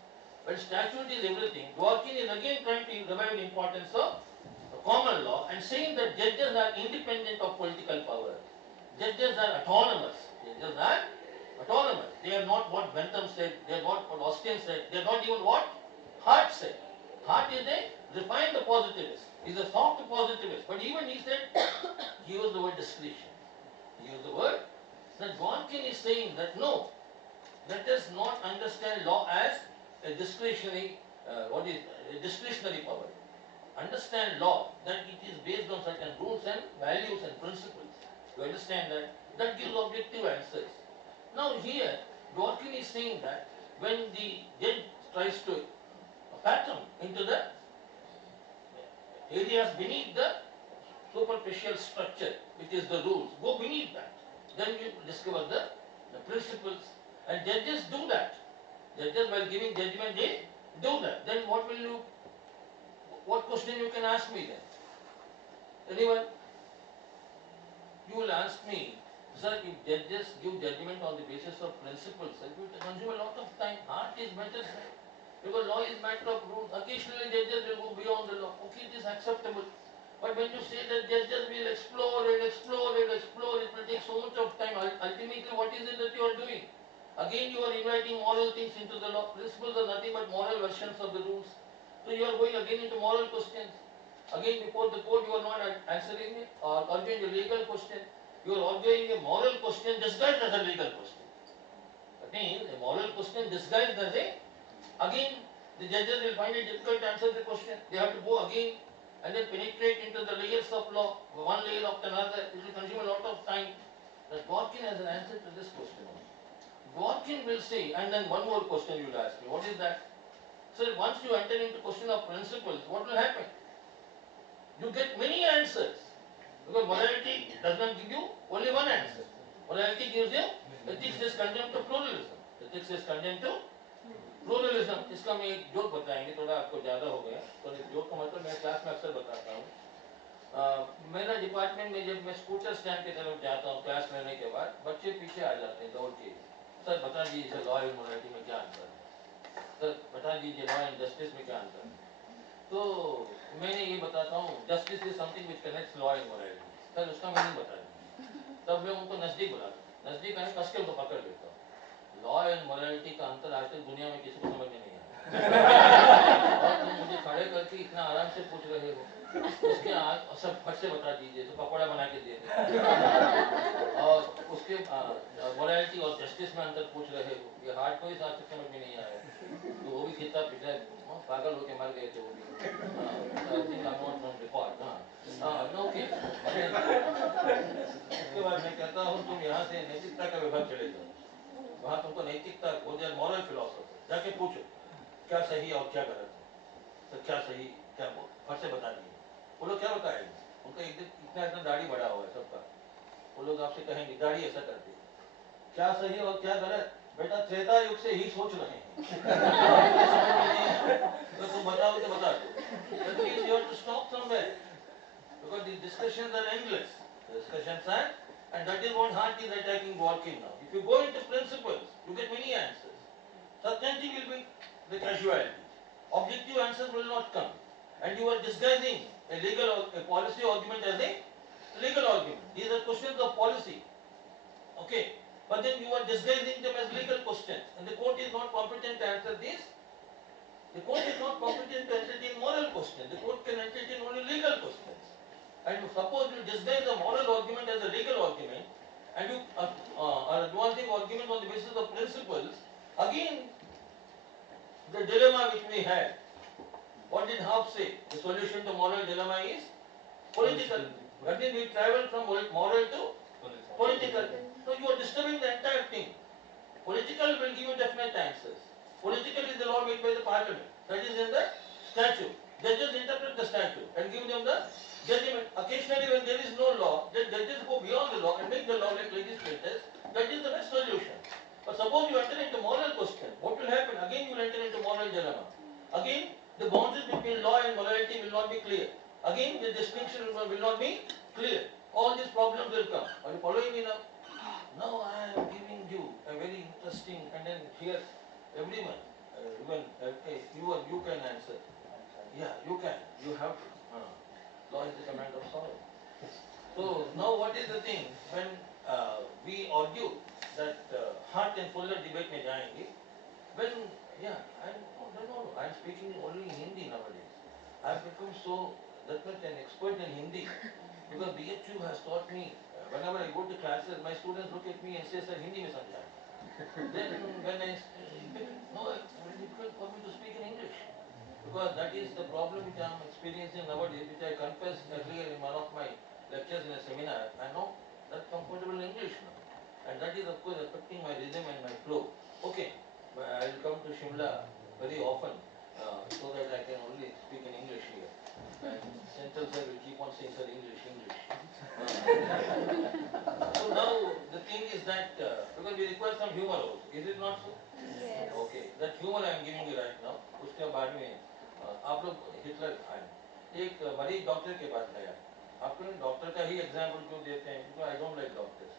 when statute is everything, Dworkin is again trying to revive the importance of common law and saying that judges are independent of political power. Judges are autonomous. Judges are autonomous. They are not what Bentham said, they are not what Austin said, they are not even what Hart said. Hart is a refined positivist, he is a soft positivist, but even he said, he used the word discretion. He used the word, that Dworkin is saying that no, let us not understand law as a discretionary, a discretionary power. Understand law, that it is based on certain rules and values and principles. You understand that? That gives objective answers. Now here, Dworkin is saying that when the judge tries to fathom into the areas beneath the superficial structure, which is the rules, go beneath that. Then you discover the principles, and judges do that. Judges, while giving judgment, they do that. Then what question you can ask me then? Anyone? You will ask me, sir, if judges give judgment on the basis of principles, it will consume a lot of time. Heart is better, sir. Because law is matter of rules. Occasionally judges will go beyond the law. Okay, it is acceptable. But when you say that judges will explore and explore and explore, it will take so much of time. Ultimately, what is it that you are doing? Again, you are inviting moral things into the law. Principles are nothing but moral versions of the rules. So you are going again into moral questions. Again, before the court, you are not answering it or arguing a legal question. You are arguing a moral question disguised as a legal question. That means a moral question disguised as a, again, the judges will find it difficult to answer the question. They have to go again and then penetrate into the layers of law, one layer after another. It will consume a lot of time. That Dworkin has an answer to this question. Dworkin will say, and then one more question you will ask me, what is that? So once you enter into question of principles, what will happen? You get many answers. Because morality does not give you only one answer. Morality gives you, ethics is condemned to pluralism. Ethics is condemned to pluralism. इसका मैं एक joke बताएंगे, थोड़ा आपको ज़्यादा हो गया, तो इस जोक का मतलब मैं क्लास में अक्सर बताता हूँ. मेरा डिपार्टमेंट में जब मैं स्कूटर स्टैंड की तरफ जाता हूँ क्लास लेने के बाद, बच्चे पीछे आ जाते हैं दौड़ के. सर बता दीजिए लॉ एंड मोरालिटी में क्या अंतर है. सर बता दीजिए लॉ एंड जस्टिस में क्या अंतर है. तो मैंने ये बताता हूँ, justice is something which connects law and morality. Sir उसका मीनिंग बता दीजिए. तब मैं उनको नजदीक बुलाता हूँ, नजदीक आने कस के उनको पकड़ लेता हूँ. लॉ एंड मोरालिटी का अंतर आज तक दुनिया में किसी को समझ में नहीं आया. और तुम मुझे खड़े करके इतना आराम से पूछ रहे हो, उसके सब फट से बता दीजिए तो पकौड़ा बना के दे दे. और उसके मोरालिटी और जस्टिस में अंतर पूछ रहे हो, ये हार्ट को ही आज तक समझ में नहीं आया. तो वो भी कितना पिछले पागल होके मर गए थे वो भी. उसके बाद मैं कहता हूँ तुम यहाँ से नैतिकता का विभाग चले जाओ, वहाँ तुमको नैतिकता मॉरल फिलोसफर जाके पूछो क्या सही और क्या गलत है. तो क्या सही क्या फट से बता दिए. वो लोग क्या बताएंगे, उनका एक दिन इतना दाढ़ी बड़ा हुआ है सबका. वो लोग आपसे कहेंगे दाढ़ी ऐसा करते हैं. क्या सही और क्या गलत, बेटा त्रेता युग से ही सोच रहे हैं. तो तुम बताओ तो बता दो. That means you have to stop somewhere because the discussions are endless. The discussions are, and that is what Hart is attacking Dworkin now. If you go into principles, you get many answers. Certainty will be the casualty. Objective answers will not come, and you are disguising a policy argument as a legal argument. These are questions of policy. Okay. But then you are disguising them as legal questions, and the court is not competent to answer this. The court is not competent to entertain moral questions. The court can entertain only legal questions. And suppose you disguise a moral argument as a legal argument, and you are advancing argument on the basis of principles, again the dilemma which we had. What did Hobbes say? The solution to moral dilemma is political. That means we travel from moral to political. So you are disturbing the entire thing. Political will give you definite answers. Political is the law made by the parliament. That is in the statute. Judges interpret the statute and give them the judgment. Occasionally when there is no law, the judges go beyond the law and make the law like legislators. That is the best solution. But suppose you enter into moral question, what will happen? Again you will enter into moral dilemma. Again the boundaries between law and morality will not be clear. Again the distinction will not be clear. All these problems will come. Are you following me now? Now I am giving you a very interesting, and then here everyone, even you can answer. Yeah, you can. You have to. Law is the command of sorrow. So now what is the thing? When we argue that Hart and Fuller debate में जाएंगे. When I'm speaking only in Hindi nowadays. I've become so that much an expert in Hindi because BHU has taught me. Whenever I go to classes, my students look at me and say, "Sir, Hindi में समझाएं." Then when it's very difficult for me to speak in English because that is the problem which I am experiencing nowadays, which I confessed earlier in one of my lectures in a seminar. I know that comfortable in English now, and that is of course affecting my rhythm and my flow. Okay, but I will come to Shimla very often so that I can only speak in English here. And Central sir will keep on saying, "Sir, English, English." So now the thing is that because we require some humor also, is it not so? Yes. Okay, that humor I am giving you right now. उसके बाद में आप लोग Hitler आए, एक मरीज doctor के पास गया. आपको डॉक्टर का ही एग्जाम्पल क्यों देते हैं? क्योंकि आई डोंट लाइक डॉक्टर्स.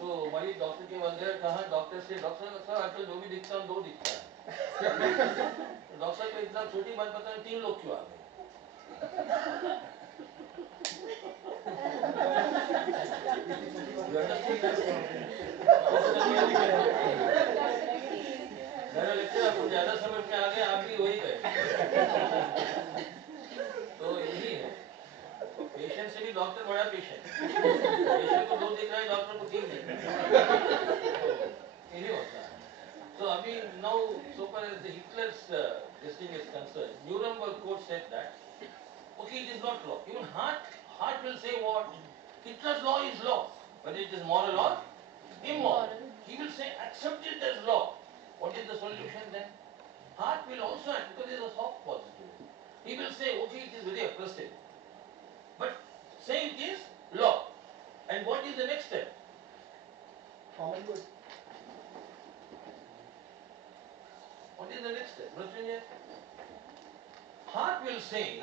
तो मरीज डॉक्टर के पास गया, कहा डॉक्टर से, डॉक्टर सर आजकल जो भी दिखता है दो दिखता है. डॉक्टर को इतना छोटी बात बताए, 3 लोग क्यों आ गए? मेरा लेक्चर आपको ज्यादा समझ में आ गया, आप भी वही गए. तो यही है, पेशेंट से भी डॉक्टर बड़ा पेशेंट. पेशेंट को 2 दिख रहा है, डॉक्टर को 3 दिख रहा है. यही होता है. So अभी now so far as the Hitler's this thing is concerned, Nuremberg court said that okay, it is not law. Even Hart will say what? Hitler's law is law, whether it is moral or immoral. He will say accept it as law. What is the solution then? Hart will also, because he is a soft positivist, he will say okay, it is very oppressive, but say it is law. And what is the next step? Common good. What is the next step? Mrityunjay? Hart will say,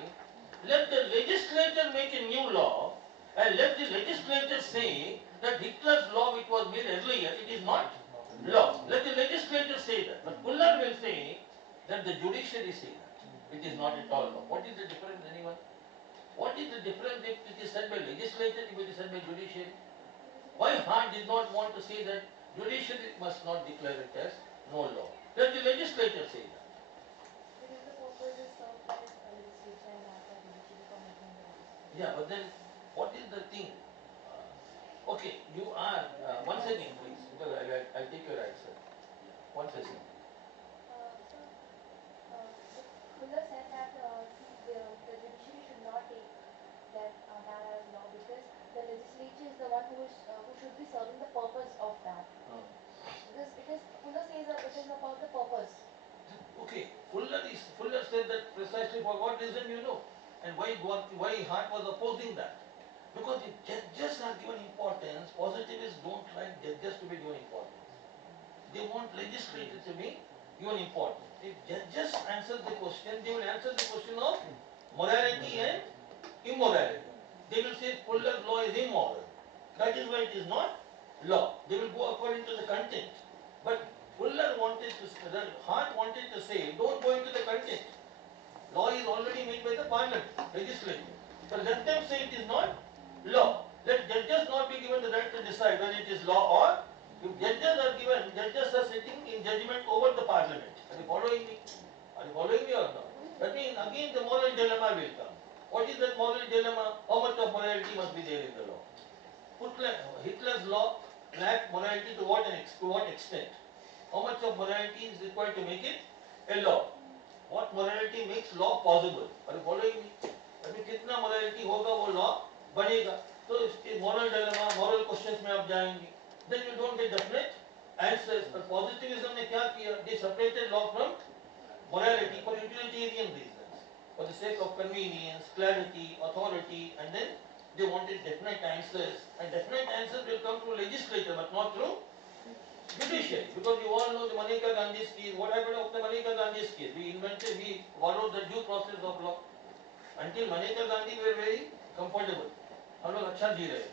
let the legislature make a new law and let the legislature say that Hitler's law which was made earlier, it is not law. Let the legislature say that. But Fuller will say that the judiciary say that. It is not at all law. What is the difference, anyone? What is the difference if it is said by legislature, if it is said by judiciary? Why Hart did not want to say that judiciary must not declare it as no law? Let the legislature say that. Because the purpose is served by legislature and not by judiciary for making the laws. Yeah, but then what is the thing? Okay, you are, one second please, because I'll take your answer. One second. Fuller said that the judiciary should not take that as law because the legislature is the one who should be serving the purpose of that. Because Fuller says that it is about the purpose. Okay, Fuller said that precisely for what reason you know, and why Hart was opposing that. Because if judges are given importance, positivists don't like judges to be given importance. They want legislators to be given importance. If judges answer the question, they will answer the question of morality and immorality. They will say Fuller's law is immoral. That is why it is not law. They will go according to the content. But Hart wanted to say, don't go into the content. Law is already made by the parliament, legislature. So let them say it is not law. Let judges not be given the right to decide whether it is law or, if judges are sitting in judgment over the parliament. Are you following me? Are you following me or not? That means again the moral dilemma will come. What is that moral dilemma? How much of morality must be there in the law? Hitler's law lacked morality to what extent? How much of morality is required to make it a law? What morality makes law possible? Are you following me? अभी कितना morality होगा वो law बनेगा. तो इसके moral dilemma, moral questions में आप जाएंगे. Then you don't get definite answers. But positivism ने क्या किया? They separated law from morality for utilitarian reasons, for the sake of convenience, clarity, authority, and then they wanted definite answers. And definite answers will come through legislature, but not through judiciary. Because you all know the Maneka Gandhi's case. What happened after Maneka Gandhi's case? We followed the due process of law. Until Maneka Gandhi we were very comfortable. हम लोग अच्छा जी रहे थे.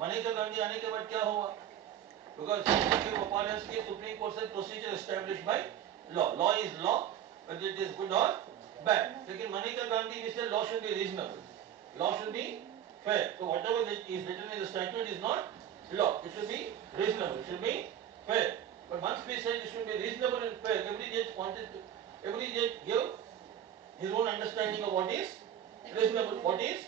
Maneka Gandhi आने के बाद क्या हुआ? Because certificate of appearance के Supreme Court said procedure established by law. Law is law, whether it is good or bad. लेकिन Maneka Gandhi we said law should be reasonable. Law should be fair. So whatever is written in the statute is not law. It should be reasonable. It should be fair. But once we said it should be reasonable and fair, every judge gave his own understanding of what is reasonable, what is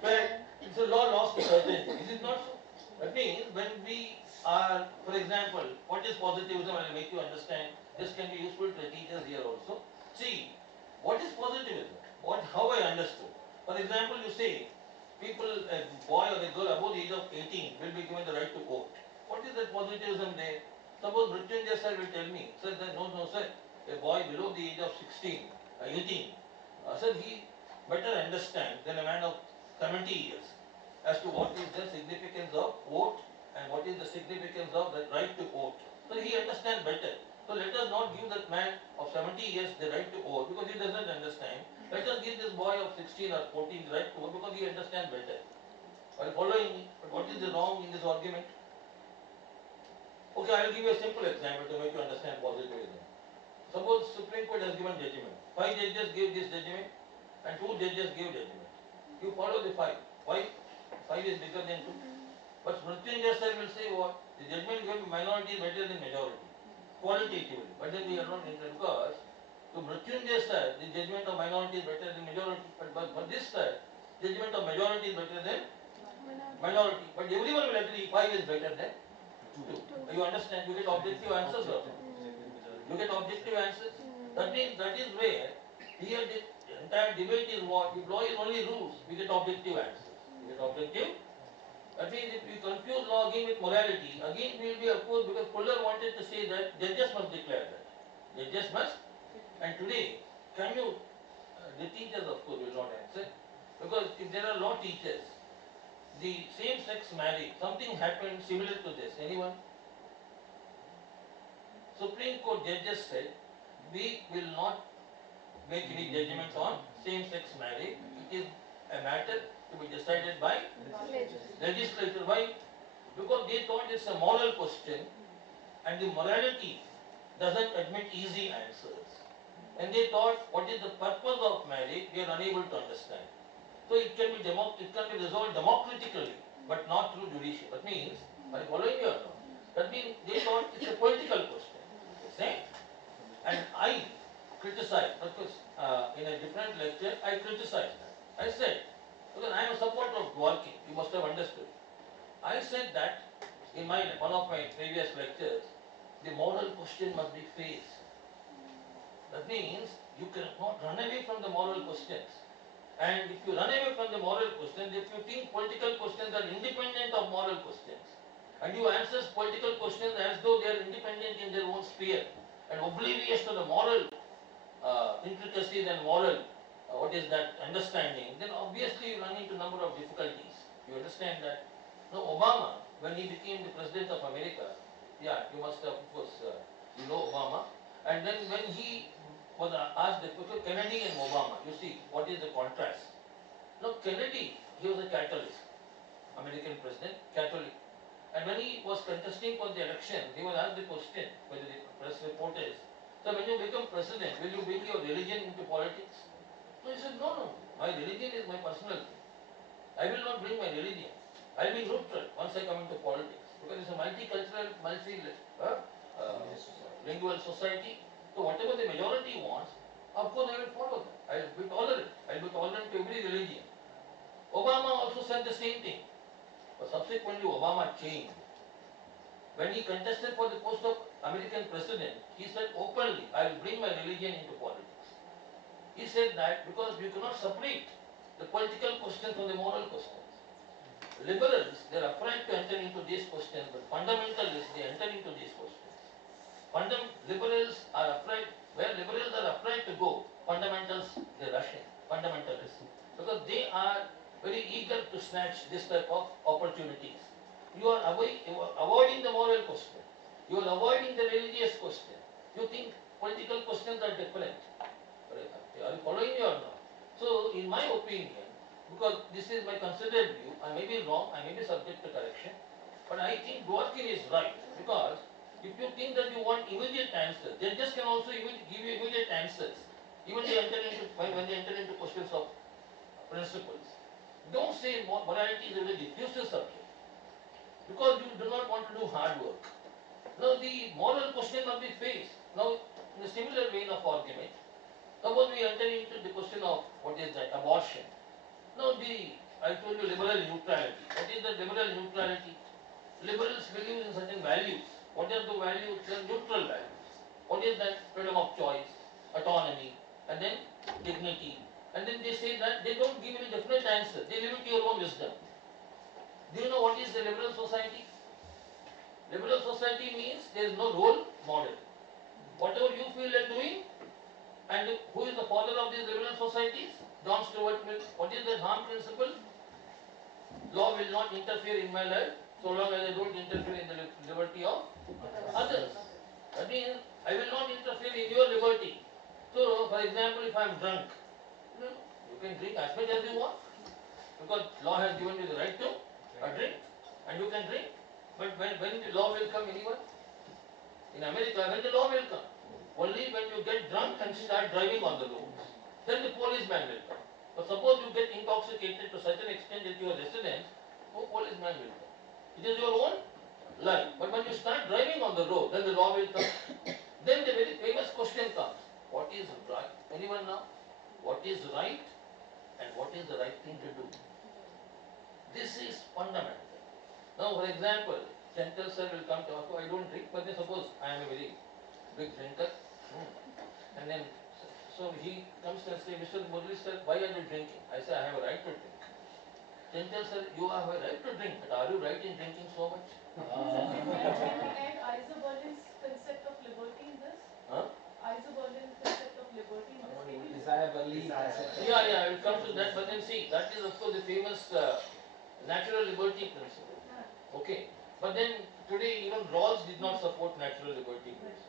fair. So law lost its certainty. Is it not so? That means when we are, for example, what is positivism? I will make you understand. This can be useful to the teachers here also. See, what is positivism? How I understood. For example, you say people, a boy or a girl above the age of 18 will be given the right to vote. What is that positivism there? Suppose Mrityunjay sir will tell me, sir, that no, sir, a boy below the age of 18, sir, he better understand than a man of 70 years as to what is the significance of vote and what is the significance of the right to vote. So he understands better. So let us not give that man of 70 years the right to vote because he doesn't understand. Let us give this boy of 16 or 14 the right to vote because he understands better. Are you following me? But what is the wrong in this argument? Okay, I will give you a simple example to make you understand positivism. Suppose Supreme Court has given judgment. 5 judges gave this judgment and 2 judges gave judgment. You follow the 5. Why? 5 is bigger than 2. But Mrityunjay sir will say what? The judgment given by minority is better than majority. Qualitatively. But then we are not interested because to Mrityunjay sir, the judgment of minority is better than majority. But for this sir, judgment of majority is better than minority. But everyone will agree 5 is better than 2. You understand? You get objective answers or not? You get objective answers. That means that is where here the entire debate is what? If law is only rules, we get objective answers. We get objective. That means if we confuse law again with morality, again we will be opposed because Fuller wanted to say that judges must declare that. Judges must. And today, can you, the teachers of course will not answer because if there are law teachers, the same-sex marriage, something happened similar to this. Anyone? Supreme Court judges said, we will not make any judgments on same-sex marriage. It is a matter to be decided by legislature. Why? Because they thought it's a moral question and the morality doesn't admit easy answers. And they thought, what is the purpose of marriage? We are unable to understand. So it can be resolved democratically, but not through judicial. That means, are you following me or not? That means they thought it's a political question. See? And I criticized, because in a different lecture, I criticized that. I said, because I am a supporter of working, you must have understood. I said that in one of my previous lectures, the moral question must be faced. That means you cannot run away from the moral questions. And if you run away from the moral questions, if you think political questions are independent of moral questions, and you answer political questions as though they are independent in their own sphere, and oblivious to the moral intricacies and moral, understanding, then obviously you run into a number of difficulties. You understand that? Now Obama, when he became the President of America, yeah, you must have, of course, you know Obama, and then when he was asked the question, Kennedy and Obama, you see, what is the contrast? Now Kennedy, he was a Catholic, American President, Catholic. And when he was contesting for the election, he was asked the question by the press reporters, so when you become president, will you bring your religion into politics? So he said, no, my religion is my personal thing. I will not bring my religion. I will be neutral once I come into politics. Because it's a multicultural, lingual society. So whatever the majority wants, of course I will follow that. I will be tolerant. I will be tolerant to every religion. Obama also said the same thing. But subsequently Obama changed. When he contested for the post of American president, he said openly, I will bring my religion into politics. He said that because you cannot separate the political questions from the moral questions. Liberals, they are afraid to enter into these questions, but fundamentalists, they enter into these questions. Liberals are afraid, where liberals are afraid to go, fundamentals, they rush in, fundamentalists. Because they are very eager to snatch this type of opportunities. You are avoiding the moral question. You are avoiding the religious question. You think political questions are different. Are you following me or not? So, in my opinion, because this is my considered view, I may be wrong, I may be subject to correction, but I think Dworkin is right, because if you think that you want immediate answers, judges can also give you immediate answers, even when they enter into questions of principles. Don't say morality is a very diffusive subject. because you do not want to do hard work. Now the moral question must be faced. Now in a similar vein of argument, suppose we enter into the question of what is that abortion. Now I told you liberal neutrality. What is the liberal neutrality? Liberals believe in certain values. What are the values? They are neutral values. What is that? Freedom of choice, autonomy, and then dignity. And then they say that they don't give any definite answer. They leave it to your own wisdom. Do you know what is the liberal society? Liberal society means there is no role model. Whatever you feel like doing, and who is the father of these liberal societies? John Stuart Mill. What is the harm principle? Law will not interfere in my life so long as I don't interfere in the liberty of others. That means I will not interfere in your liberty. So, for example, if I am drunk, you can drink as much as you want because law has given you the right to drink, and you can drink. But when the law will come, anyone? In America, when the law will come? Only when you get drunk and start driving on the roads. Then the policeman will come. But suppose you get intoxicated to such an extent that your residence, no policeman will come. It is your own life. But when you start driving on the road, then the law will come. Then the very famous question comes. What is right? Anyone now? What is right and what is the right thing to do? This is fundamental. Now, for example, Central sir will come to us, I don't drink, but then suppose I am a very big drinker. And then, so he comes and says, Mr. Murali sir, why are you drinking? I say, I have a right to drink. Central sir, you have a right to drink, but are you right in drinking so much? And Isoberlin's concept of liberty in this? Huh? Isoberlin's concept of liberty in this? Desire Berlin. Yeah, I will come to that, but then see, that is of course the famous natural liberty principle. Okay, but then today even Rawls did not support natural liberty principle.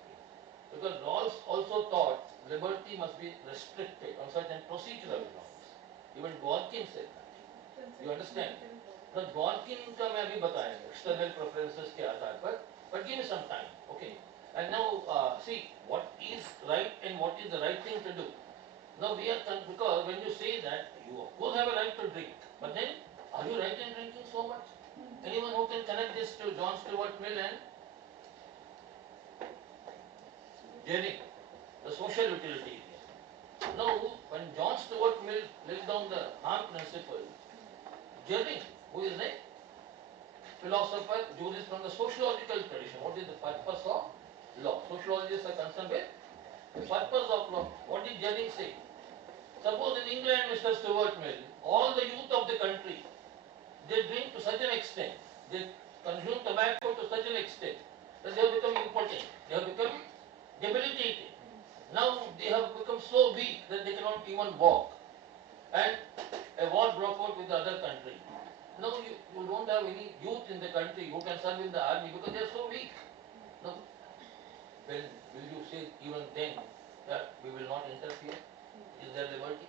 Because Rawls also thought liberty must be restricted on certain procedural grounds. Even Dworkin said that. You understand? Now Dworkin का मैं अभी बताएंगे external preferences के आधार पर, but give me some time, okay? And now see what is right and what is the right thing to do. Now we are because when you say that you of course have a right to drink, but then are you right in drinking so much? Anyone who can connect this to John Stuart Mill and Jennings, the social utility. Now, when John Stuart Mill laid down the harm principle, Jennings, who is a philosopher, jurist from the sociological tradition, what is the purpose of law? Sociologists are concerned with the purpose of law. What did Jennings say? Suppose in England, Mr. Stuart Mill, all the youth of the country, they drink to such an extent, they consume tobacco to such an extent that they have become impotent, they have become debilitated. Now they have become so weak that they cannot even walk. And a war broke out with the other country. Now you don't have any youth in the country who can serve in the army because they are so weak. Now, when will you say even then that we will not interfere? Is there liberty?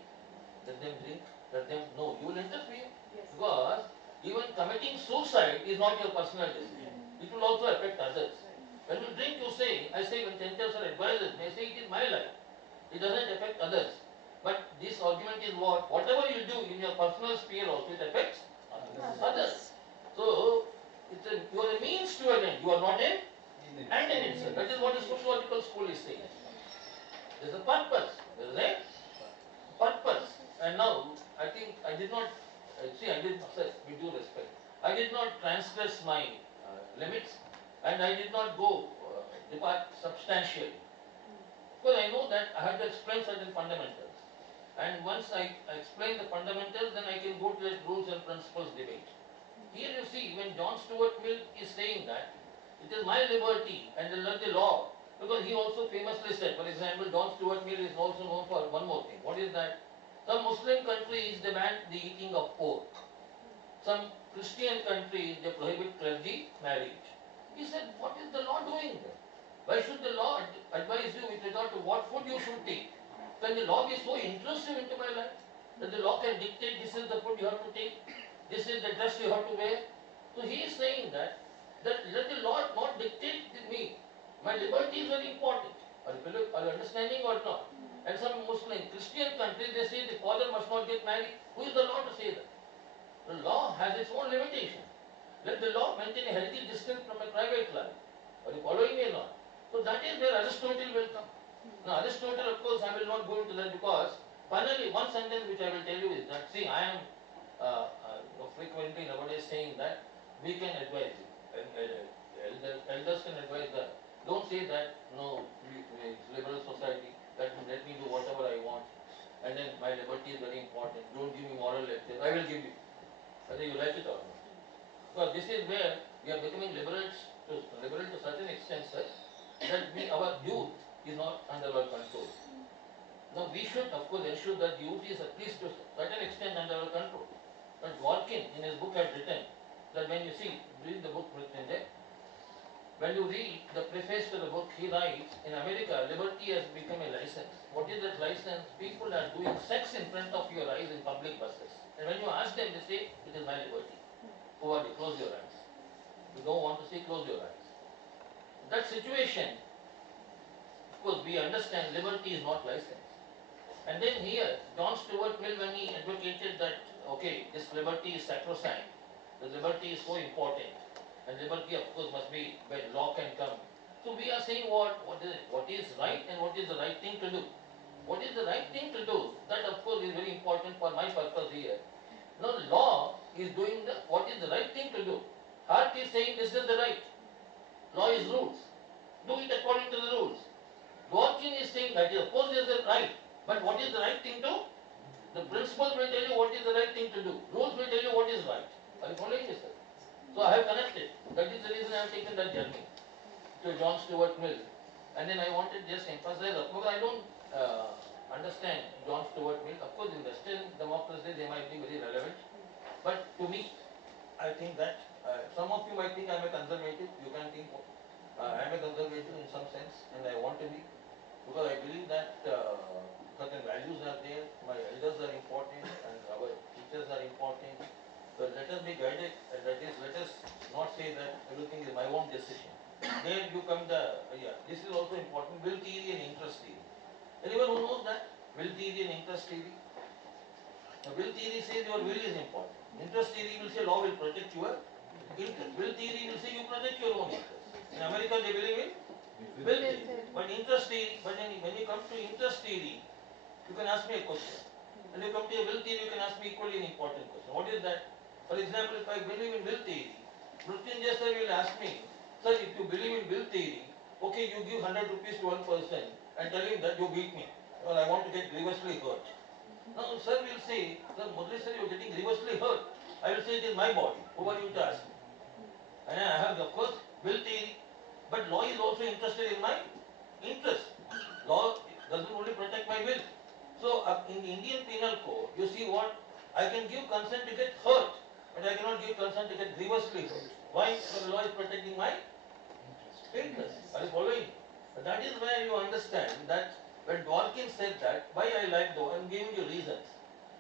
Let them drink, let them, no, you will interfere. Because even committing suicide is not your personal decision. It will also affect others. When you drink, you say, I say when centers are advisors, they say it is my life. It doesn't affect others. But this argument is what? Whatever you do in your personal sphere also, it affects others. So, you are a means to an end. You are not an end in itself. That is what the sociological school is saying. There is a purpose. There is a purpose. And now, I think I did not, with due respect, I did not transgress my limits and I did not go depart substantially. Because I know that I have to explain certain fundamentals. And once I explain the fundamentals, then I can go to the rules and principles debate. Here you see, when John Stuart Mill is saying that it is my liberty and the law, because he also famously said, for example, John Stuart Mill is also known for one more thing. What is that? Some Muslim countries demand the eating of pork. Some Christian countries, they prohibit clergy marriage. He said, what is the law doing there? Why should the law advise you with regard to what food you should take? Can the law be so intrusive into my life that the law can dictate this is the food you have to take, this is the dress you have to wear? So he is saying that let the law not dictate me. My liberty is very important. Are you understanding or not? And some Muslim, Christian countries, they say the father must not get married. Who is the law to say that? The law has its own limitation. Let the law maintain a healthy distance from a private life. Are you following me or not? So that is where Aristotle will come. Now Aristotle, of course, I will not go into that because finally one sentence which I will tell you is that, see, I am frequently nowadays saying that we can advise you, and elders can advise that. Don't say that, no, it's liberal society, let me do whatever I want, and then my liberty is very important. Don't give me moral lectures. I will give you, whether you like it or not. Because this is where we are becoming liberal to such an extent, sir, that our youth is not under our control. Now we should, of course, ensure that youth is at least to a certain extent under our control. But Dworkin, in his book, had written that when you see, read the book written there, when you read the preface to the book, he writes, in America, liberty has become a license. What is that license? People are doing sex in front of your eyes in public buses. And when you ask them, they say, it is my liberty. Who are you? Close your eyes. You don't want to see, close your eyes. That situation, of course, we understand liberty is not license. And then here, John Stuart Mill, when he advocated that, okay, this liberty is sacrosanct, the liberty is so important, and liberty, of course, must be where law can come. So we are saying what is right and what is the right thing to do. What is the right thing to do? That, of course, is very important for my purpose here. Now, the law is doing what is the right thing to do. Heart is saying this is the right. Law is rules. Do it according to the rules. Dworkin is saying that, of course, is the right. But what is the right thing to? The principles will tell you what is the right thing to do. Rules will tell you what is right. Are you following this, sir? So I have connected. That is the reason I have taken that journey to John Stuart Mill. And then I wanted just emphasize, of course, I don't understand John Stuart Mill. Of course, in Western democracy, they might be very relevant. But to me, I think that some of you might think I am a conservative. You can think I am a conservative in some sense, and I want to be, because I believe that certain values are there. My elders are important, and our teachers are important. So let us be guided, and that is, let us not say that everything is my own decision. There you come this is also important, will theory and interest theory. Anyone who knows that? Will theory and interest theory? The will theory says your will is important. Interest theory will say law will protect your interest. Will theory will say you protect your own interest. In America they believe in will theory. But interest theory, when you come to interest theory, you can ask me a question. When you come to a will theory, you can ask me equally an important question. What is that? For example, if I believe in will theory, Mrityunjay sir will ask me, sir, if you believe in will theory, okay, you give 100 rupees to one person and tell him that you beat me, or I want to get grievously hurt. Now, sir will say, sir, Murali sir, you are getting grievously hurt. I will say it is my body. Who are you to ask me? And I have, of course, will theory, but law is also interested in my interest. Law doesn't only protect my will. So, in the Indian Penal Code, you see what? I can give consent to get hurt, but I cannot give consent to get grievously hurt. Why? Because the law is protecting my interest. Are you following? But that is where you understand that when Dworkin said that, why I like though, I am giving you reasons.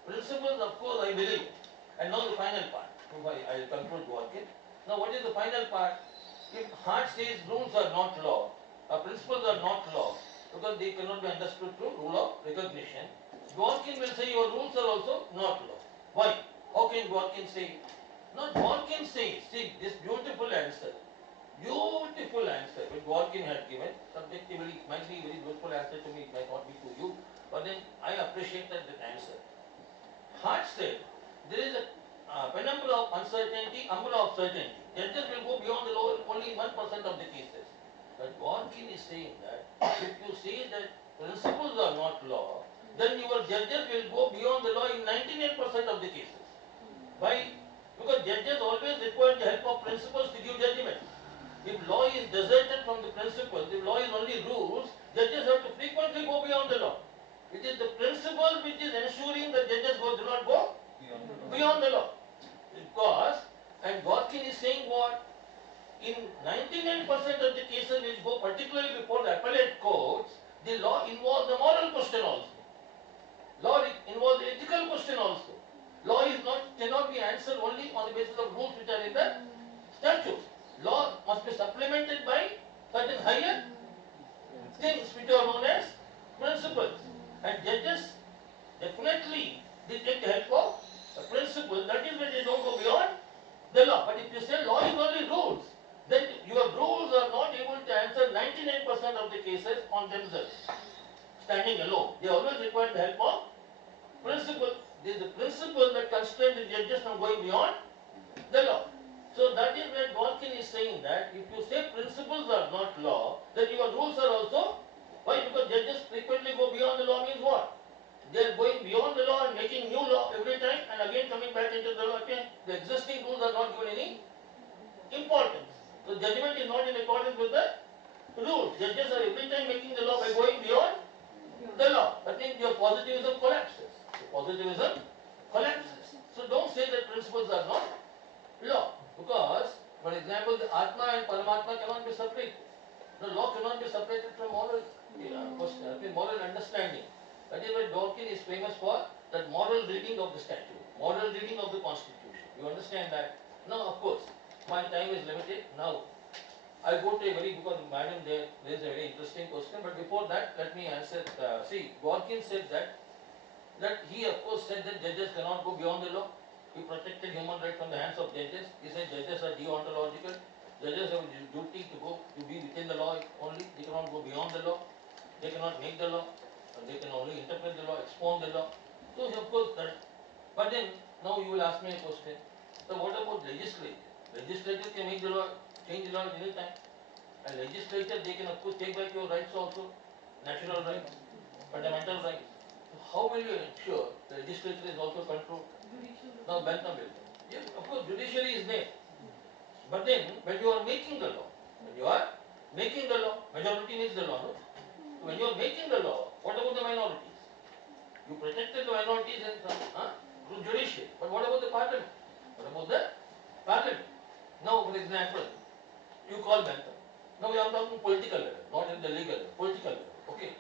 Principles, of course, I believe. And now the final part. I will conclude Dworkin. Now, what is the final part? If Hart says rules are not law, principles are not law, because they cannot be understood through rule of recognition, Dworkin will say your rules are also not law. Why? How can Dworkin say? Now, Dworkin says, see, this beautiful answer which Dworkin had given, subjectively it might be a very beautiful answer to me, it might not be to you, but then I appreciated that answer. Hart said, there is a penumbra of uncertainty, umbra of certainty. Judges will go beyond the law in only 1% of the cases. But Dworkin is saying that if you say that principles are not law, then your judges will go beyond the law in 99% of the cases. Why? Because judges always require the help of principles to give judgment. If law is deserted from the principles, if law is only rules, judges have to frequently go beyond the law. It is the principle which is ensuring that judges do not go beyond the law. Because, and Dworkin is saying what? In 99% of the cases which go particularly before the appellate courts, the law involves the moral question also. Law involves the ethical question also. Law cannot be answered only on the basis of rules which are in the statutes. Law must be supplemented by certain higher things which are known as principles. And judges definitely they take the help of a principle. That is when they don't go beyond the law. But if you say law on themselves, standing alone. They always require the help of principle. There is a principle that constrains the judges from going beyond the law. So that is where Dworkin is saying that if you say principles are not law, then your rules are also. Why? Because judges frequently go beyond the law means what? They are going beyond the law and making new law every time and again coming back into the law again. The existing rules are not given any importance. The judgment is not in accordance with the rules. Judges are every time making the law by going beyond the law. That means your positivism collapses. Positivism collapses. So don't say that principles are not law. Because, for example, the Atma and Paramatma cannot be separated. The law cannot be separated from moral moral understanding. That is why Dworkin is famous for that moral reading of the statute, moral reading of the constitution. You understand that? Now, of course, my time is limited. Now, I go to a because madam there is a very interesting question. But before that, let me answer. See, Dworkin said that he of course said that judges cannot go beyond the law. He protected human rights from the hands of judges. He said judges are deontological. Judges have a duty to be within the law only. They cannot go beyond the law. They cannot make the law. They can only interpret the law, expound the law. So of course that. But then now you will ask me a question. So what about legislature? Legislature can make the law, change the law at any time. And legislature they can of course take back your rights also, natural rights, fundamental rights. So how will you ensure the legislature is also controlled? Now Bentham will. Yes, of course judiciary is there. But then when you are making the law, majority makes the law, no? So when you are making the law, what about the minorities? You protected the minorities through judiciary. But what about the parliament? What about the parliament? Now, for example, you call Bentham. Now we are talking political level, not in the legal level, political level. Okay.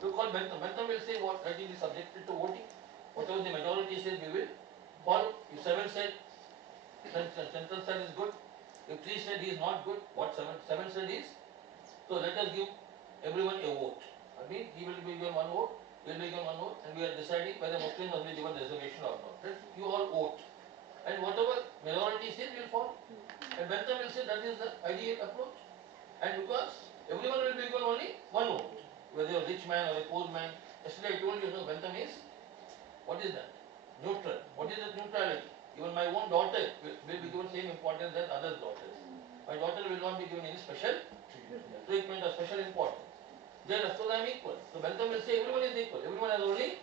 You call Bentham. Bentham will say what writing is subjected to voting. Whatever the majority says, we will follow. If 7 said, central said is good. If 3 said he is not good, what 7 said is. So let us give everyone a vote. I mean, he will be given one vote, we will be given one vote, and we are deciding whether Muslims must be given reservation or not. Right? You all vote. And whatever majority says, we will follow. And Bentham will say that is the ideal approach. And because everyone will be given only one vote, whether a rich man or a poor man. Yesterday I told you, Bentham is, what is that? Neutral. What is that neutrality? Even my own daughter will be given same importance as others' daughters. My daughter will not be given any special treatment or special importance. Then of course I am equal. So Bentham will say everyone is equal. Everyone has only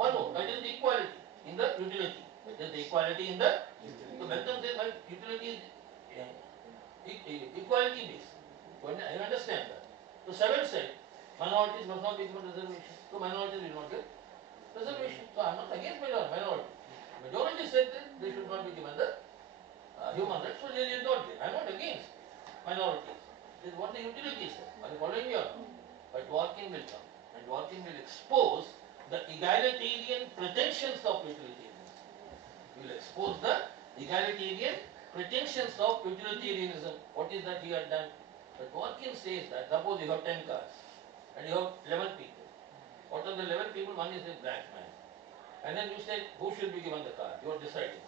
one vote. That is the equality in the utility. That is the equality in the. So Bentham says my utility is equality based. So I understand that. So 7 said minorities must not be given reservation. So minorities will not get reservation. So I am not against minority. Majority said that they should not be given the human rights. So they did not get. I am not against minorities. This is what the utility says. Are you following me or not? But Dworkin will come. And Dworkin will expose the egalitarian pretensions of utilitarianism. He will expose the egalitarian pretensions of utilitarianism. What is that he had done? But Dworkin says that suppose you have 10 cars and you have 11 people. What are the 11 people? One is a black man. And then you say who should be given the car? You are deciding.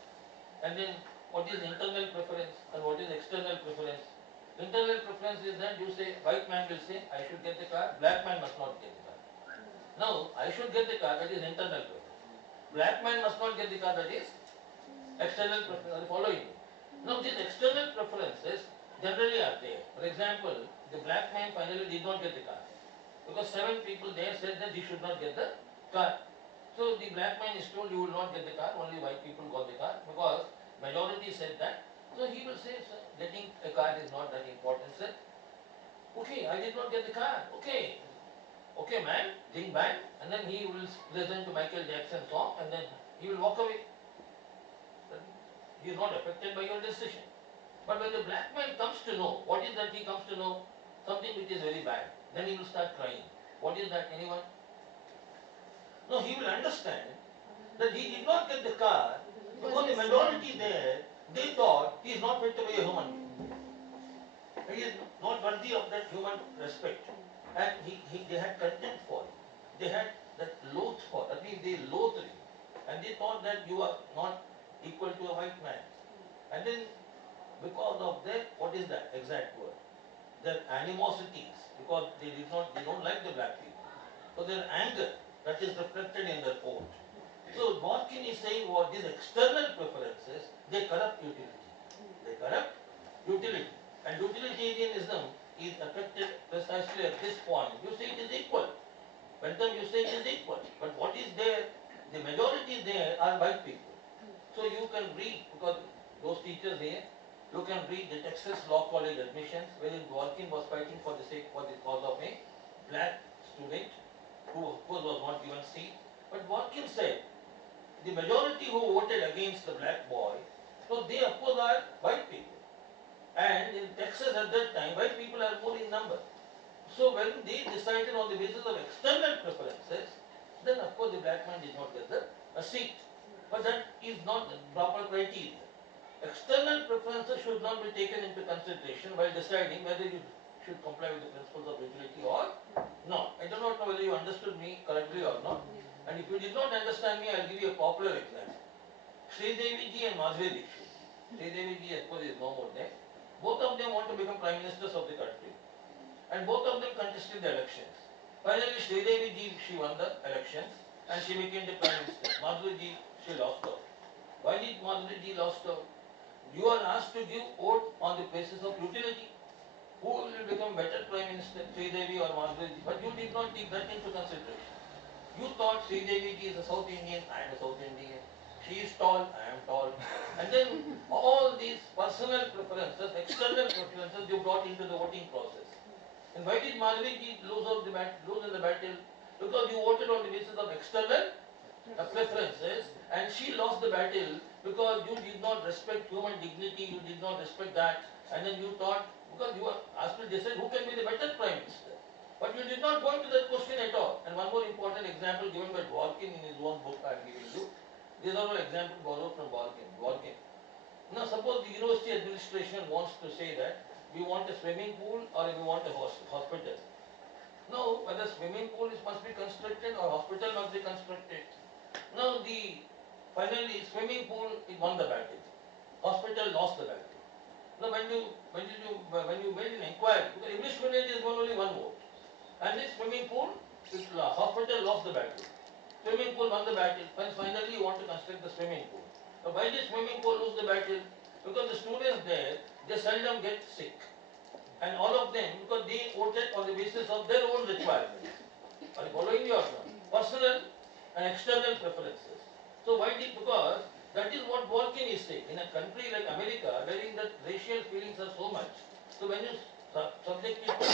And then what is internal preference and what is external preference? Internal preference is that you say, white man will say, I should get the car, black man must not get the car. Now, I should get the car, that is internal preference. Black man must not get the car, that is external preference. Are you following me? Now, these external preferences generally are there. For example, the black man finally did not get the car. Because 7 people there said that he should not get the car. So, the black man is told you will not get the car, only white people got the car. Because majority said that. So he will say, sir, getting a car is not that important, sir. Okay, I did not get the car. Okay. Okay, man, ding bang. And then he will listen to Michael Jackson song and then he will walk away. He is not affected by your decision. But when the black man comes to know, what is that he comes to know? Something which is very bad. Then he will start crying. What is that, anyone? No, he will understand that he did not get the car because the majority there, they thought he is not fit to be a human being. He is not worthy of that human respect. And they had contempt for him. They had that loath for him. That means they loathed him. And they thought that you are not equal to a white man. And then because of that, what is that exact word? their animosities, because they don't like the black people. So their anger, that is reflected in their vote. So Dworkin is saying what these external preferences, they corrupt utility. They corrupt utility. And utilitarianism is affected precisely at this point. You say it is equal. Bentham, you say it is equal. But what is there, the majority there are white people. So you can read, because those teachers here, you can read the Texas Law College admissions, wherein Dworkin was fighting for the cause of a black student who of course was not given seat. But Dworkin said, the majority who voted against the black boy, so they of course are white people. And in Texas at that time, white people are more in number. So when they decided on the basis of external preferences, then of course the black man did not get a seat. But that is not the proper criteria. External preferences should not be taken into consideration while deciding whether you should comply with the principles of utility or not. I do not know whether you understood me correctly or not. And if you did not understand me, I will give you a popular example. Sridevi ji and Madhuri Dixit. Sridevi ji, of course, is no more there. Both of them want to become prime ministers of the country. And both of them contested the elections. Finally, Sridevi ji, she won the elections and she became the prime minister. Madhuri ji, she lost out. Why did Madhuri ji lost out? You are asked to give vote on the basis of utility. Who will become better prime minister, Sridevi or Madhuri ji? But you did not take that into consideration. You thought Sridevi ji is a South Indian, I am a South Indian. She is tall, I am tall. And then all these personal preferences, external preferences you brought into the voting process. And why did Madhuri ji lose in the battle? Because you voted on the basis of external preferences, and she lost the battle because you did not respect human dignity, you did not respect that, and then you thought, because you were asked to decide who can be the better prime minister. But you did not go into that question at all. And one more important example given by Dworkin in his own book I am giving you. These are all examples borrowed from Dworkin. Now suppose the university administration wants to say that we want a swimming pool or we want a hospital. Now whether swimming pool must be constructed or hospital must be constructed. Now finally swimming pool it won the battle. Hospital lost the battle. Now when you made an inquiry, because every student is only one vote. And this swimming pool, hospital lost the battle. Swimming pool won the battle. Finally you want to construct the swimming pool. Now why did swimming pool lose the battle? Because the students there, they seldom get sick. And all of them, because they voted on the basis of their own requirements. Are you following me or not? Personal and external preferences. So why did, because that is what Dworkin is saying. In a country like America, wherein the racial feelings are so much, so when you subject it to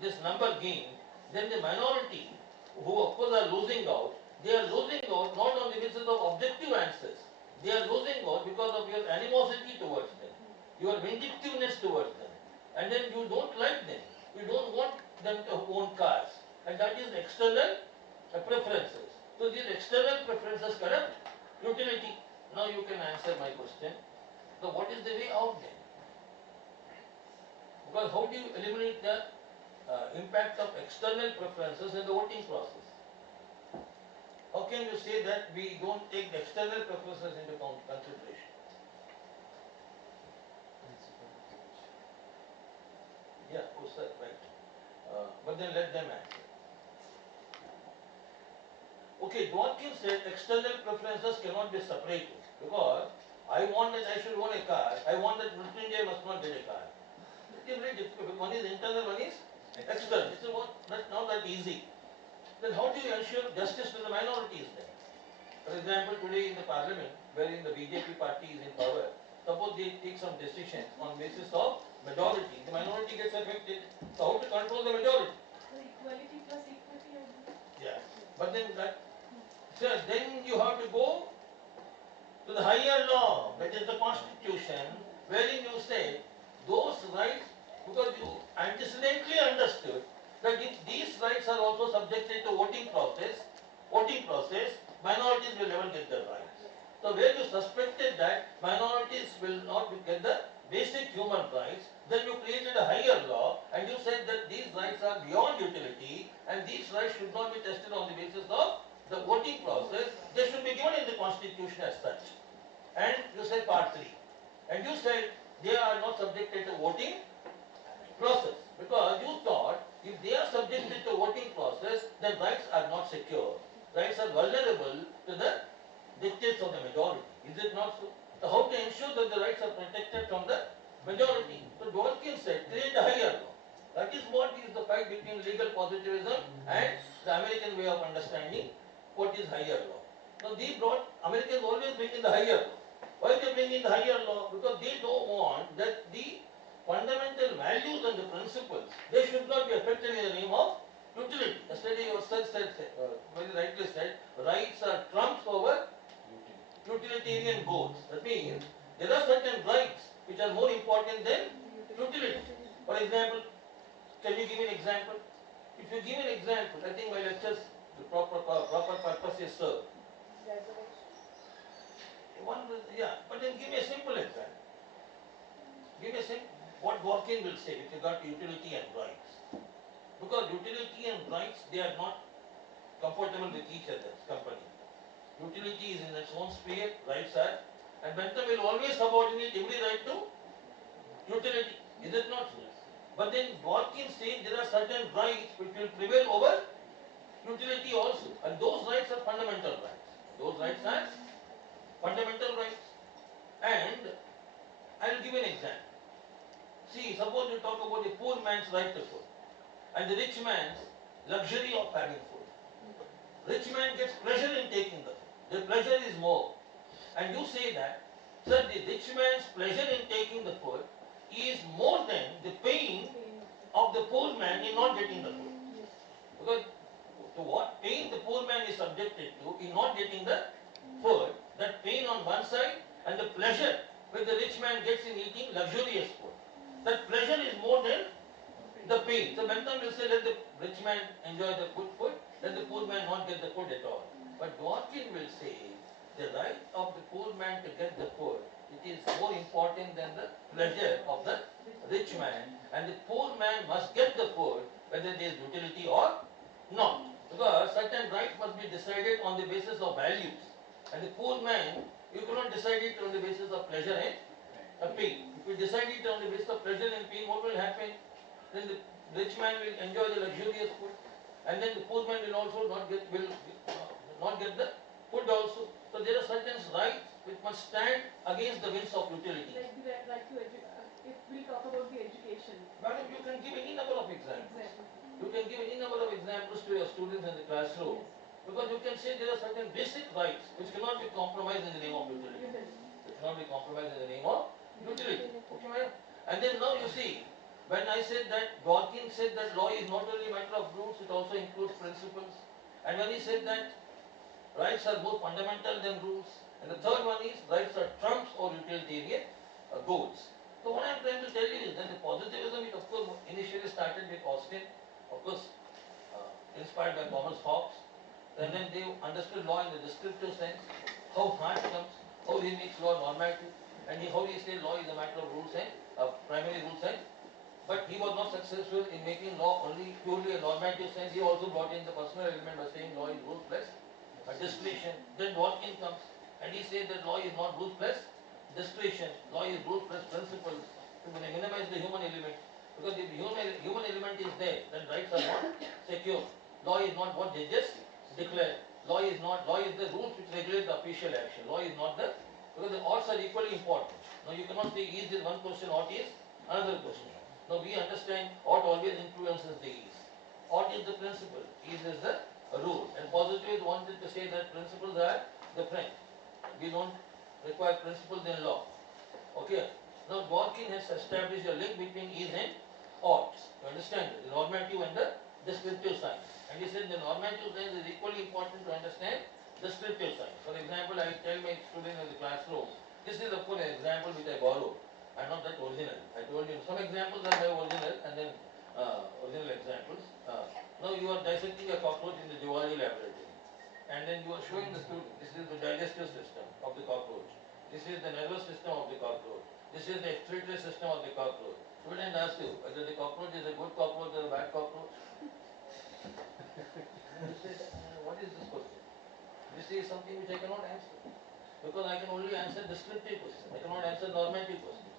this number game, then the minority, who of course are losing out, they are losing out not on the basis of objective answers. They are losing out because of your animosity towards them, your vindictiveness towards them. And then you don't like them. You don't want them to own cars. And that is external preferences. So these external preferences corrupt utility. Now you can answer my question. So what is the way out then? Because how do you eliminate the impact of external preferences in the voting process? How can you say that we don't take the external preferences into consideration? Yeah, oh sir, right. But then let them answer. Okay, Dworkin said external preferences cannot be separated because I want that I should own a car, I want that Mrityunjay must not get a car. It is very difficult. One is internal, one is external. It's not that easy. Then how do you ensure justice to the minorities then? For example, today in the parliament, wherein the BJP party is in power, suppose they take some decisions on basis of majority, the minority gets affected. So how to control the majority? So equality plus equity. Yeah. But then you have to go to the higher law, that is the constitution, wherein you say those rights, because you antecedently understood that if these rights are also subjected to voting process, minorities will never get their rights. So where you suspected that minorities will not get the basic human rights, then you created a higher law and you said that these rights are beyond utility and these rights should not be tested on the basis of the voting process, they should be given in the constitution as such. And you said part 3. And you said they are not subjected to voting process because subjected to voting process, then rights are not secure. Rights are vulnerable to the dictates of the majority. Is it not so? So how to ensure that the rights are protected from the majority? So Dworkin said, create a higher law. That is what is the fight between legal positivism and the American way of understanding what is higher law. Now they brought, Americans always bring in the higher law. Why they bring in the higher law? Because they don't want that the fundamental values and the principles, they should not be affected in the name of utility. Yesterday yourself said, very rightly said, rights are trumps over utilitarian goals. That means there are certain rights which are more important than utility. For example, can you give an example? If you give an example, I think my lectures, the proper purpose is served. But then give me a simple example. Give me a simple, what Dworkin will say with regard to utility and rights. Because utility and rights, they are not comfortable with each other's company. Utility is in its own sphere, rights are, and Bentham will always subordinate every right to utility. Is it not so? But then Dworkin says there are certain rights which will prevail over utility also, and those rights are fundamental rights. Those rights are fundamental rights. And I will give an example. See, suppose you talk about the poor man's right to food and the rich man's luxury of having food. Rich man gets pleasure in taking the food. The pleasure is more. And you say that, sir, the rich man's pleasure in taking the food is more than the pain of the poor man in not getting the food. Because to what pain the poor man is subjected to in not getting the food, that pain on one side and the pleasure which the rich man gets in eating luxurious food. That pleasure is more than the pain. So Bentham will say let the rich man enjoy the good food, let the poor man not get the food at all. But Dworkin will say the right of the poor man to get the food, it is more important than the pleasure of the rich man, and the poor man must get the food whether there is utility or not. Because certain rights must be decided on the basis of values, and the poor man, you cannot decide it on the basis of pleasure and pain. If you decide it on the basis of pleasure and pain, what will happen? Then the rich man will enjoy the luxurious food, and then the poor man will also not get the food also. So there are certain rights which must stand against the winds of utility. Like the right to if we talk about the education. Madam, you can give any number of examples. Exactly. You can give any number of examples to your students in the classroom. Because you can say there are certain basic rights which cannot be compromised in the name of utility. Which cannot be compromised in the name of utility. Okay, madam? And then now you see, when I said that, Dworkin said that law is not only a matter of rules, it also includes principles. And when he said that rights are more fundamental than rules, and the third one is rights are trumps or utilitarian goals. So what I am trying to tell you is that the positivism, it of course initially started with Austin, of course inspired by Thomas Hobbes, and then they understood law in the descriptive sense, how Hart comes, how he makes law normative, and how he says law is a matter of rules and primary rules and, but he was not successful in making law only purely a normative sense. He also brought in the personal element by saying law is rules plus discretion. Then Dworkin comes and he says that law is not rules plus discretion, law is rules plus principles to minimize the human element. Because if the human element is there, then rights are not secure. Law is not what judges declare. Law is the rules which regulate the official action. Law is not the, because the odds are equally important. Now you cannot say is is one question, ought is another question. Now we understand ought always influences the is. Ought is the principle, is the rule. And positivists wanted to say that principles are the friend. We don't require principles in law. Okay. Now Dworkin has established a link between is and ought. You understand the normative and the descriptive science. And he said the normative science is equally important to understand descriptive science. For example, I tell my students in the classroom, this is of course an example which I borrowed. I'm not that original. I told you some examples are my original and then original examples. Now you are dissecting a cockroach in the zoology laboratory, and then you are showing the student this is the digestive system of the cockroach. This is the nervous system of the cockroach. This is the excretory system of the cockroach. Student asks you whether the cockroach is a good cockroach or a bad cockroach. You say, what is this question? This is something which I cannot answer. Because I can only answer descriptive questions. I cannot answer normative questions.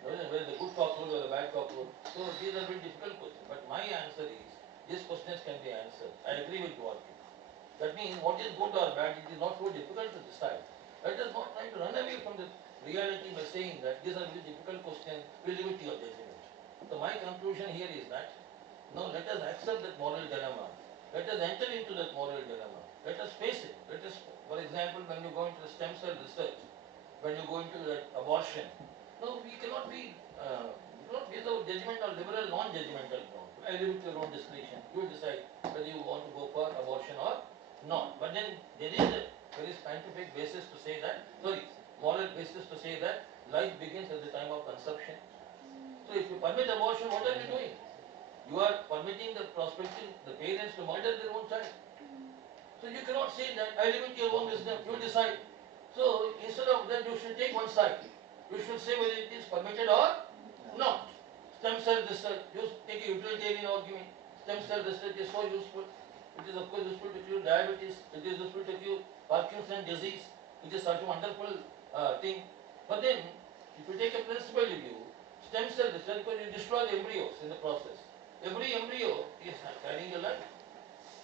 Whether the good cockroach or the bad cockroach. So these are very difficult questions. But my answer is these questions can be answered. I agree with you all. That means what is good or bad, it is not so difficult to decide. Let us not try to run away from the reality by saying that these are very difficult questions, we leave it to your judgment. So my conclusion here is that, now let us accept that moral dilemma. Let us enter into that moral dilemma. Let us face it. Let us, for example, when you go into the stem cell research, when you go into that abortion, no, we cannot be without judgment or liberal, non-judgmental ground. I leave it to your own discretion. You decide whether you want to go for abortion or not. But then there is a very scientific basis to say that, moral basis to say that life begins at the time of conception. So if you permit abortion, what are you doing? You are permitting the prospective, the parents to murder their own child. So you cannot say that, I leave it to your own wisdom, you decide. So instead of that, you should take one side. You should say whether it is permitted or not. Stem cell research, you take a utilitarian argument. Stem cell research is so useful. It is of course useful to cure diabetes. It is useful to cure Parkinson's disease. It is such a wonderful thing. But then, if you take a principle review, stem cell research, because you destroy the embryos in the process. Every embryo is carrying a life.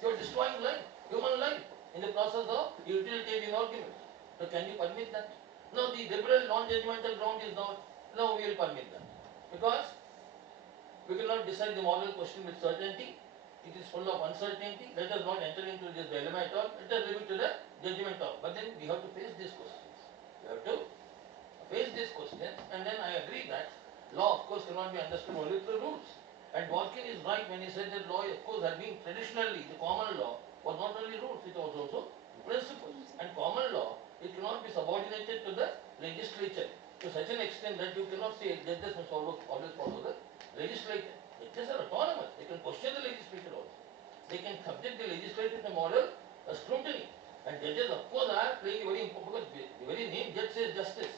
You are destroying life, human life, in the process of utilitarian argument. So can you permit that? No, the liberal non-judgmental ground is not, no, we will permit that. Because we cannot decide the moral question with certainty. It is full of uncertainty. Let us not enter into this dilemma at all. Let us leave it to the judgment of. But then we have to face these questions. We have to face these questions, and then I agree that law, of course, cannot be understood only through rules. And Dworkin is right when he said that law, of course, had been traditionally, the common law was not only rules, it was also principles. And common law, it cannot be subordinated to the legislature to such an extent that you cannot say judges must always follow the legislature. Judges are autonomous. They can question the legislature also. They can subject the legislature to moral scrutiny. And judges, of course, are playing a very important, because the very name judge says justice.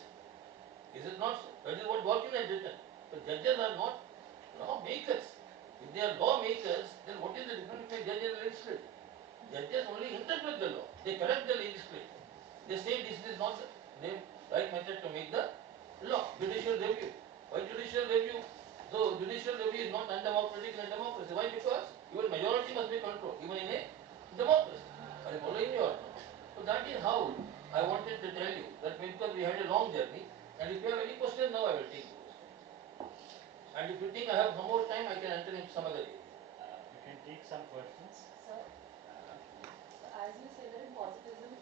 Is it not so? That is what Dworkin has written. So judges are not lawmakers. If they are lawmakers, then what is the difference between judge and legislator? Judges only interpret the law. They correct the legislature. They say this is not the right method to make the law. Judicial review. Why judicial review? So judicial review is not undemocratic in a democracy. Why? Because even majority must be controlled, even in a democracy. Are you following me or not? So that is how I wanted to tell you that because we had a long journey, and if you have any questions now, I will take the question. And if you think I have some more time, I can enter into some other area. We can take some questions. So as you say that in positivism,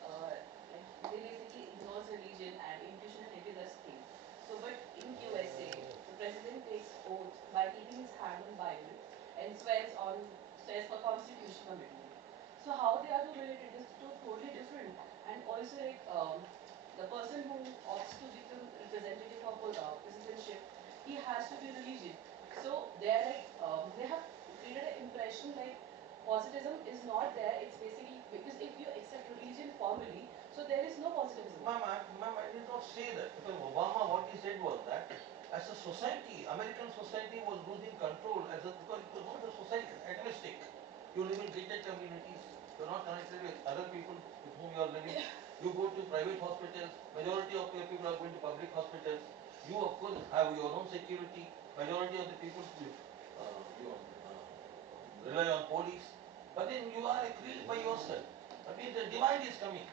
they basically ignores religion and intuition and ethics thing. So, but in USA, the president takes oath by keeping his hand on Bible and swears for constitution commitment. So how they are to relate it is totally different. And also the person who opts to become representative of citizenship, he has to be religious. So they are they have created an impression like positivism is not there. It's basically because if you accept religion formally, so there is no positivism. Ma'am, I did not say that. Because Obama, what he said was that as a society, American society was losing control because it was not a society, agnostic. You live in gated communities, you are not connected with other people with whom you are living. You go to private hospitals, majority of your people are going to public hospitals. You of course have your own security, majority of the people rely on police. But then you are a creed by yourself. That means the divide is coming.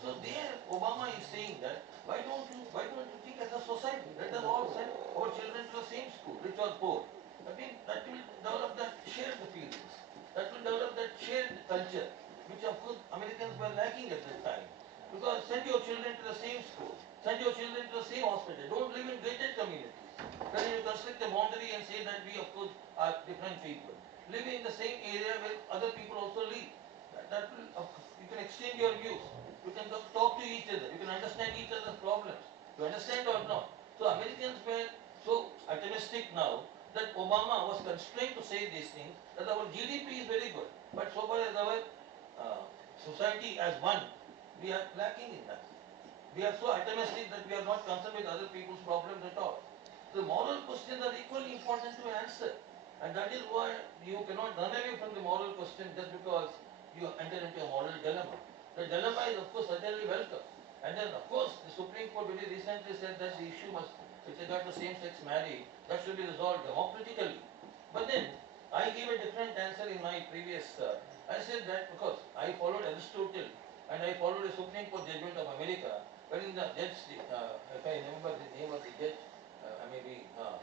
So there Obama is saying that why don't you think as a society, let us all send our children to the same school, rich or poor. I mean that will develop that shared feelings. That will develop that shared culture, which of course Americans were lacking at that time. Because send your children to the same school, send your children to the same hospital, don't live in gated communities. Then you construct a boundary and say that we of course are different people. Live in the same area where other people also live. That will, you can exchange your views. You can talk to each other. You can understand each other's problems. You understand or not? So Americans were so optimistic now that Obama was constrained to say these things, that our GDP is very good. But so far as our society as one, we are lacking in that. We are so optimistic that we are not concerned with other people's problems at all. The moral questions are equally important to answer. And that is why you cannot run away from the moral question just because you enter into a moral dilemma. The dilemma is of course certainly welcome. And then of course the Supreme Court very recently said that the issue must, with regard to same-sex marriage, that should be resolved democratically. But then I gave a different answer in my previous, I said that because I followed Aristotle and I followed a Supreme Court judgment of America, wherein the judge, if I remember the name of the judge,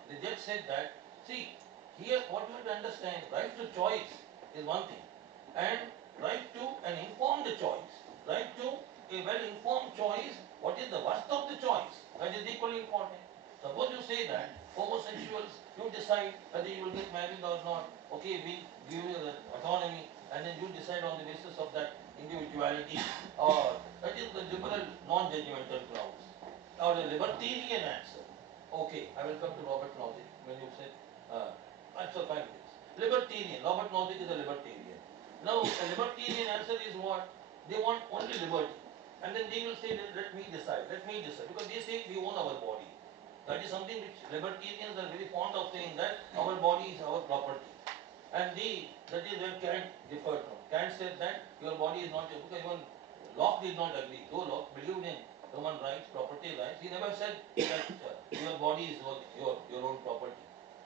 the judge said that, see, here what you have to understand, right to choice is one thing, and right to an informed choice, right to a well-informed choice, what is the worth of the choice, that is equally important. Suppose you say that homosexuals, you decide whether you will get married or not, okay, we give you the autonomy, and then you decide on the basis of that individuality, or that is the liberal non-judgmental grounds, or the libertarian answer. Okay, I will come to Robert Nozick when you said, answer 5 minutes. Libertarian, Robert Nozick is a libertarian. Now, a libertarian answer is what? They want only liberty. And then they will say that let me decide, because they say we own our body. That is something which libertarians are very fond of saying, that our body is our property. And that is where Kant differed from. Kant said that your body is not your, because even Locke did not agree. Though Locke believed in human rights, property rights, he never said that your body is your own property.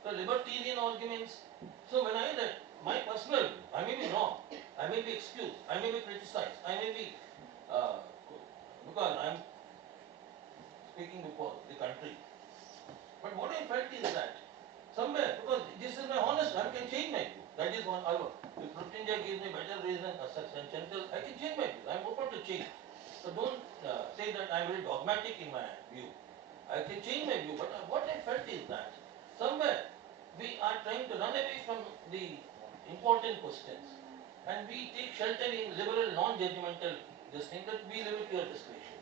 So libertarian arguments, so when I read my personal view, I may be wrong, I may be excused, I may be criticized, I may be, because I am speaking before the country. But what I felt is that somewhere, because this is my honest, I can change my view. That is one alone. If Mrityunjay gives me better reason, and Chantal, I can change my view. I am open to change. So don't say that I am very dogmatic in my view. I can change my view, but what I felt is that somewhere we are trying to run away from the important questions, and we take shelter in liberal non-judgmental this thing that we live at your discretion.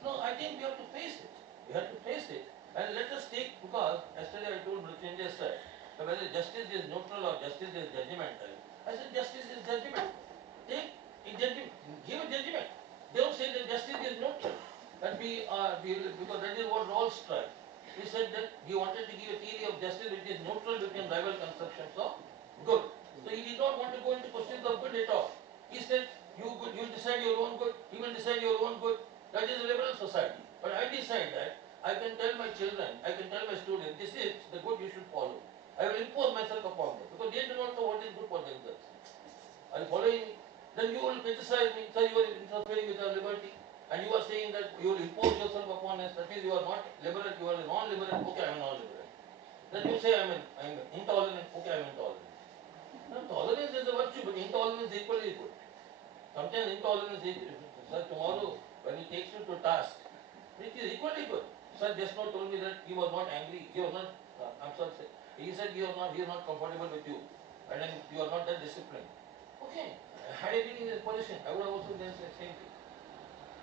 No, I think we have to face it. We have to face it. And let us take, because yesterday I told Mrityunjay sir, whether justice is neutral or justice is judgmental. I said justice is judgmental. Take a judgment, give a judgment. Don't say that justice is neutral. That because that is what Rawls tried. He said that he wanted to give a theory of justice which is neutral between rival conceptions of good. So he did not want to go into questions of good at all. He said, you decide your own good, he will decide your own good. That is a liberal society. But I decide that I can tell my children, I can tell my students, this is the good you should follow. I will impose myself upon them, because they do not know what is good for themselves. Are you following me? Then you will criticize me, sir, you are interfering with our liberty, and you are saying that you will impose yourself upon us, that means you are not liberal, you are a non-liberal, okay, I am a non-liberal. Then you say I am intolerant, okay, I am intolerant. Now, tolerance is a virtue, but intolerance is equally good. Sometimes intolerance is, sir, tomorrow when he takes you to task, it is equally good. Sir just now told me that he was not angry, he was not, I'm sorry, sir. He said he is not comfortable with you, and then you are not that disciplined. Okay, had I been in his position, I would have also done the same thing.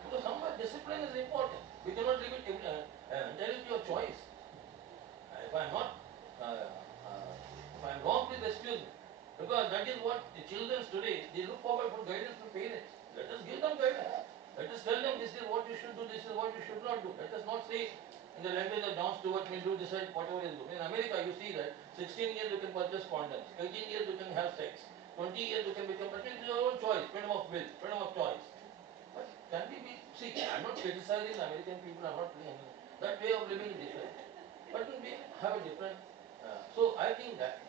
Because somewhere discipline is important. We cannot leave it entirely to your choice. If I am not, if I am wrong, please excuse me. Because that is what the children today, they look forward for guidance from parents. Let us give them guidance. Let us tell them this is what you should do, this is what you should not do. Let us not say in the language of John Stewart, will do decide whatever is good. In America, you see that 16 years you can purchase condoms, 18 years you can have sex, 20 years you can become pregnant. It is your own choice, freedom of will, freedom of choice. But can we be, see, I am not criticizing the American people, I am not doing anything. That way of living is different. But we have a different, so I think that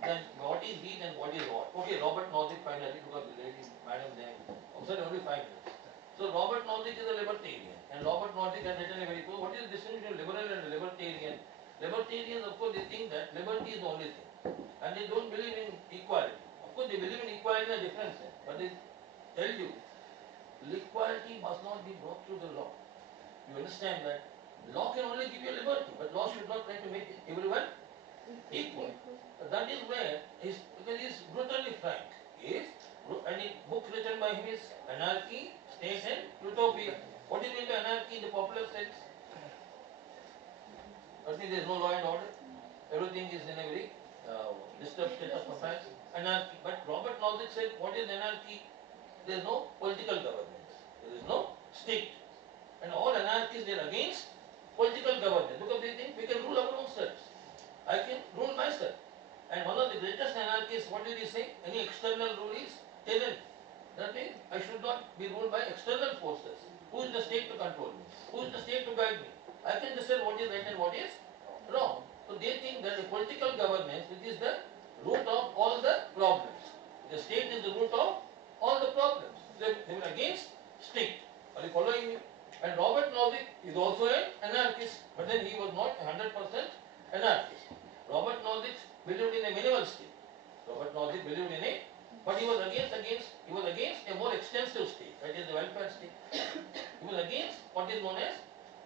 then what is deed and what is what. Okay, Robert Nozick finally, because the lady, madam there, said only 5 minutes. So Robert Nozick is a libertarian, and Robert Nozick has written a very good, what is the distinction between liberal and libertarian? Libertarians, of course, they think that liberty is the only thing, and they don't believe in equality. Of course, they believe in equality in a different sense, but they tell you, equality must not be brought through the law. You understand that law can only give you liberty, but law should not try to make everyone equal. That is where because he is brutally frank. And a book written by him is Anarchy, State and Utopia. What do you mean by anarchy in the popular sense? That means there is no law and order. Everything is in a very disturbed state of affairs. Anarchy. But Robert Nozick said, what is anarchy? There is no political governance. There is no state. And all anarchists, they are against political governance because they think we can rule our own selves. I can rule myself. And one of the greatest anarchists, what did he say? Any external rule is tyranny. That means I should not be ruled by external forces. Who is the state to control me? Who is the state to guide me? I can decide what is right and what is wrong. So they think that the political governance, which is the root of all the believed in it, but he was against a more extensive state, that is the welfare state. He was against what is known as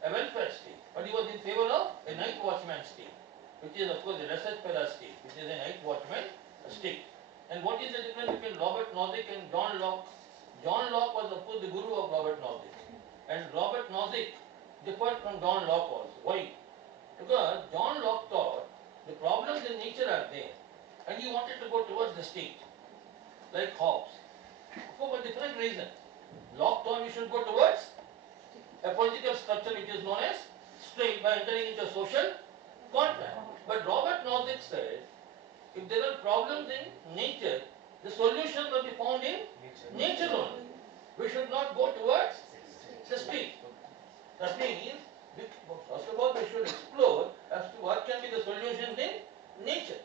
a welfare state, but he was in favor of a night watchman state, which is of course the laissez-faire state, which is a night watchman state. And what is the difference between Robert Nozick and John Locke? John Locke was of course the guru of Robert Nozick, and Robert Nozick differed from John Locke also. Why? Because John Locke thought the problems in nature are there, and he wanted to go towards the state, like Hobbes, for a different reason. Locke thought we should go towards a political structure which is known as state by entering into a social contract. But Robert Nozick said, if there are problems in nature, the solution must be found in nature only. We should not go towards the state. That means, first of all, we should explore as to what can be the solutions in nature.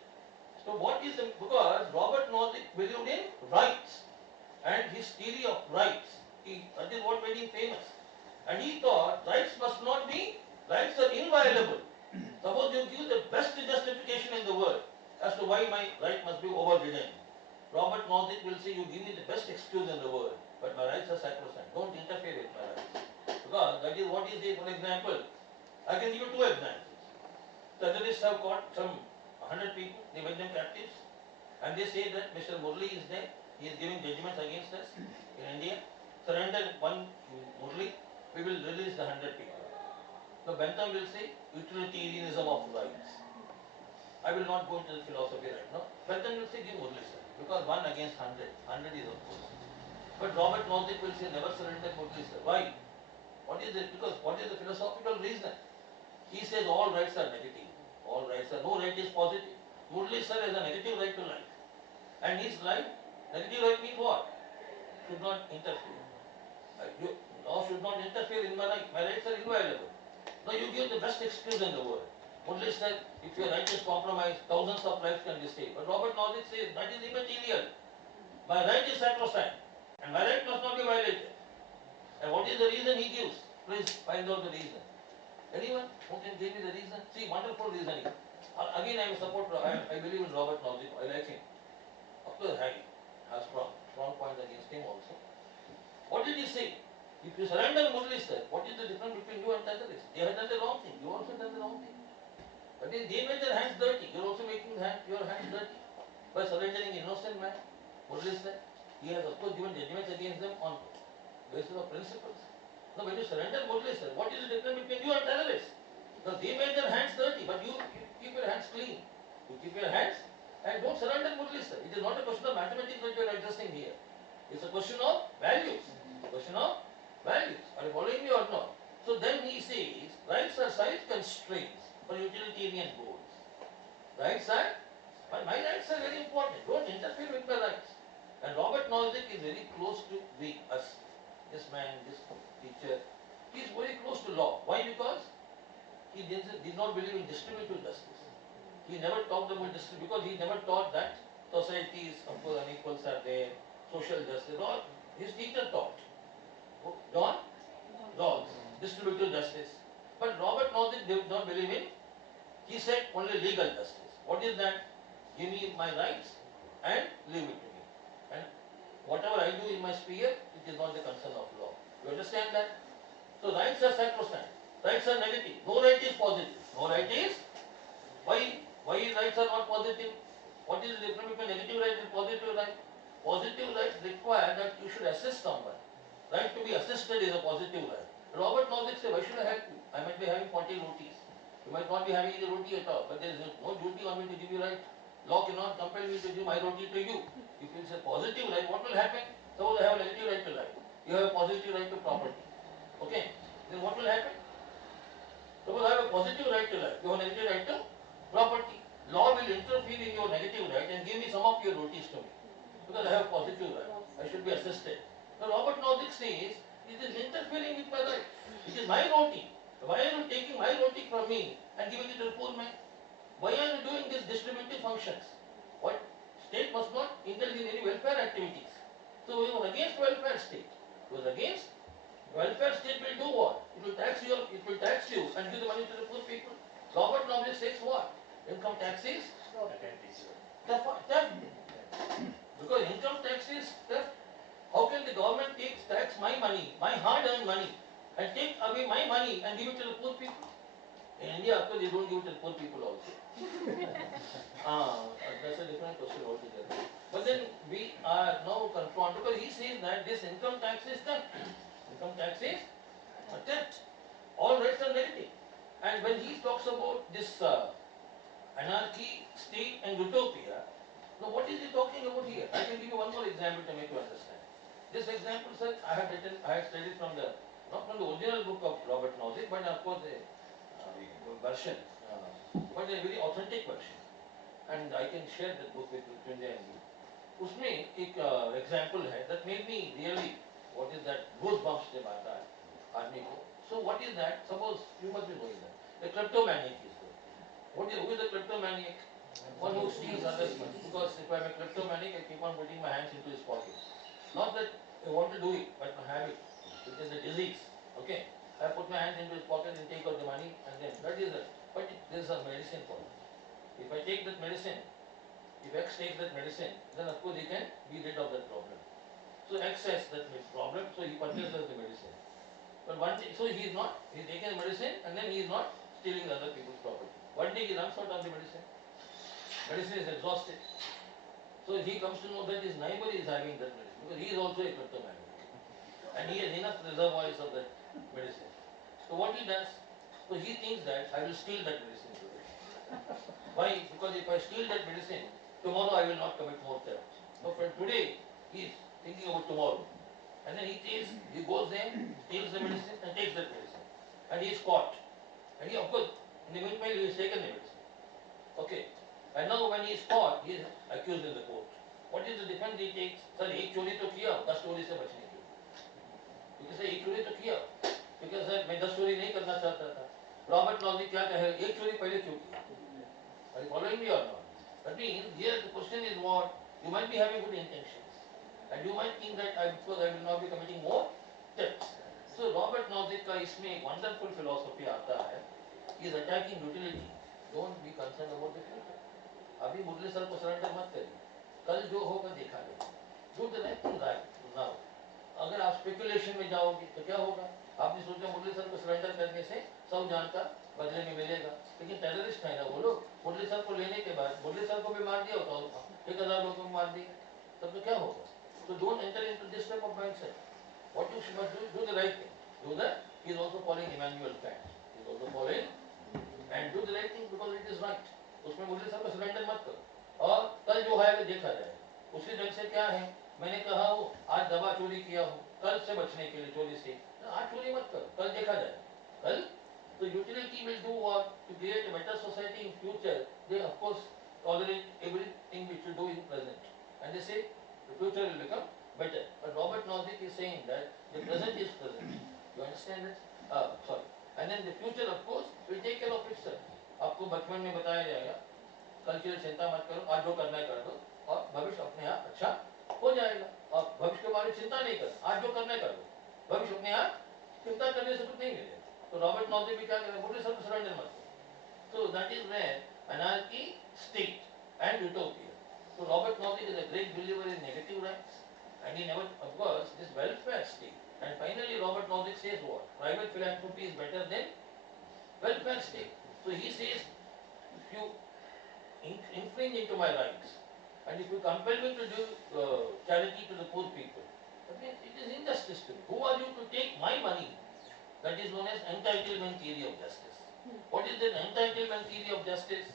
So what is the, because Robert Nozick believed in rights and his theory of rights, that is what made him famous. And he thought rights must not be, rights are inviolable. Suppose you give the best justification in the world as to why my right must be overridden. Robert Nozick will say, you give me the best excuse in the world, but my rights are sacrosanct. Don't interfere with my rights. Because that is what is there. For example, I can give you two examples. Terrorists have caught some 100 people, they make them captives, and they say that Mr. Murali is there, he is giving judgments against us in India. Surrender one Murali, we will release the 100 people. So Bentham will say, utilitarianism of rights. I will not go into the philosophy right now. Bentham will say, give Murali sir, because 1 against 100, 100 is of course. But Robert Nozick will say, never surrender Murali sir. Why? What is it? Because what is the philosophical reason? He says all rights are negative. All rights are, no right is positive. Murali sir has a negative right to life. And his life, negative right means what? Should not interfere. Law should not interfere in my right. My rights are inviolable. Now you give the best excuse in the world. Murali sir, if your right is compromised, thousands of lives can be saved. But Robert Nozick says that is immaterial. My right is sacrosanct. And my right must not be violated. And what is the reason he gives? Please find out the reason. Anyone who can give me the reason? See, wonderful reasoning. Again, I am a supporter. I believe in Robert Nozick. I like him. Of course, I have strong points against him also. What did he say? If you surrender Murali sir, what is the difference between you and terrorists? They have done the wrong thing. You also done the wrong thing. But they made their hands dirty. You are also making your hands dirty by surrendering innocent man. Murali sir, he has of course given judgments against them on basis of principles. Now, when you surrender Murali sir, what is the difference between you and terrorists? Because they made their hands dirty, but you keep your hands clean. You keep your hands and don't surrender Murali sir. It is not a question of mathematics that you are addressing here. It's a question of values. It's a question of values. Are you following me or not? So then he says, rights are side constraints for utilitarian goals. Rights are, but my rights are very important. Don't interfere with my rights. And Robert Nozick is very close to us. This man, this teacher, he is very close to law. Why? Because he did not believe in distributive justice. He never talked about distributive, because he never taught that societies, of course, unequals are there, social justice. All his teacher taught. John Rawls, distributive justice. But Robert Nozick did not believe in. He said only legal justice. What is that? Give me my rights and leave it to me. And whatever I do in my sphere, it is not the concern of law. You understand that? So rights are sacrosanct. Rights are negative. No right is positive. No right is. Why rights are not positive? What is the difference between negative right and positive right? Positive rights require that you should assist someone. Right to be assisted is a positive right. Robert Nozick said, why should I help you? I might be having 40 rotis. You might not be having any roti at all, but there is no duty on me to give you right. Law cannot compel me to give my roti to you. If it's a positive right, what will happen? Suppose I have a negative right to life. You have a positive right to property. Okay? Then what will happen? Suppose I have a positive right to life. You have a negative right to property. Law will interfere in your negative right and give me some of your rotis to me. Because I have a positive right. I should be assisted. Now Robert Nozick says, it is interfering with my right. It is my roti. Why are you taking my roti from me and giving it to the poor man? Why are you doing these distributive functions? What? State must not indulge in any welfare activities. So he was against welfare state. He was against welfare state will do what? It will tax you and give the money to the poor people. Robert Nozick says what? Income tax is theft. government takes tax my money, my hard-earned money, and take away my money and give it to the poor people. In India, of course, they don't give it to the poor people also. That's a different question altogether. But then we are now confronted because he says that this income tax is theft. Income tax is a theft. All rights are negative. And when he talks about this anarchy, state and utopia, now what is he talking about here? I can give you one more example to make you understand. This example, sir, I had studied from the, not from the original book of Robert Nozick, but of course a version, but a very authentic version. And I can share that book with Tunja and you. उसमें एक example है that made me really, what is that, goosebumps जब आता है आदमी को. So what is that? Suppose you must be knowing that the kleptomaniac is there. Who is the kleptomaniac? One who steals others' money. Because if I am a kleptomaniac, I keep on putting my hands into his pockets. Not that I want to do it, but my habit. It is a disease. Okay. I put my hands into his pocket and take out the money, and then that is it. But there is a medicine for it. If I take that medicine, if X takes that medicine, then of course he can be rid of that problem. So X has that problem, so he purchases the medicine. But one day, so he is not, he is taking the medicine and then he is not stealing other people's property. One day he runs out of the medicine. Medicine is exhausted. So he comes to know that his neighbor is having that medicine because he is also a kleptomaniac. And he has enough reservoirs of that medicine. So what he does, so he thinks that I will steal that medicine today. Why? Because if I steal that medicine, tomorrow I will not commit more theft. So from today, he is thinking about tomorrow. And then he goes there, steals the medicine and takes that medicine. And he is caught. And he, of course, in the meanwhile, he has taken the medicine. Okay. And now when he is caught, he is accused in the court. What is the defense he takes? Sir, एक चोरी तो किया, 10 चोरी से बचने के लिए. Because sir, एक चोरी तो किया. Because sir, मैं 10 चोरी नहीं करना चाहता था. Robert Nozick क्या कहे? एक चोरी पहले क्यों किया? Are you following me or not? That means here the question is what? You might be having good intentions. And you might think that because I will not be committing more thefts. So Robert Nozick का इसमें एक wonderful philosophy आता है. He is attacking utility. Don't be concerned about the future. अभी मुरली sir को surrender मत करिए. कल जो होगा देखा जाएगा. Do the right thing right now. अगर आप स्पेकुलेशन में जाओगे तो क्या होगा? आपने सोचा मुरली सर को सरेंडर करने से 100 जान का बदले में मिलेगा. लेकिन टेररिस्ट है ना वो लोग. मुरली सर को लेने के बाद मुरली सर को भी मार दिया होता 1000 लोगों को मार दिया. तब तो क्या होगा? So don't enter into this type of mindset. What you must do the right thing. Do that. He is also following Immanuel Kant. He is also following and do the right thing because it is right. उसमें मुरली sir को surrender मत करो. और कल जो है वो देखा जाएगा. उसी ढंग से क्या है? मैंने कहा हो आज दवा चोरी किया हो कल से बचने के लिए चोरी से आज चोरी मत करो. कल देखा जाएगा. कल so utility will do what to create a better society in future. They of course tolerate everything which you do in present, and they say the future will become better. But Robert Nozick is saying that the present is present. You understand this? Sorry. And then the future of course will take care of itself. आपको बचपन में बताया जाएगा कल के लिए चिंता मत करो आज जो करना है कर दो और भविष्य अपने आप अच्छा हो जाएगा. और भविष्य के बारे में चिंता नहीं करना. आज जो करना है कर दो. भविष्य अपने आप चिंता करने से कुछ नहीं मिलेगा. तो रॉबर्ट नॉजिक भी क्या करें? मुरली सर को सरेंडर मत करो. So that is where anarchy, state and utopia. So Robert Nozick is a great believer in negative rights and he never, of course, this welfare state. And finally Robert Nozick says what? Private philanthropy is better than welfare state. So he says, if you infringe into my rights and if you compel me to do charity to the poor people, that means it is injustice to me. Who are you to take my money? That is known as entitlement theory of justice. What is the entitlement theory of justice?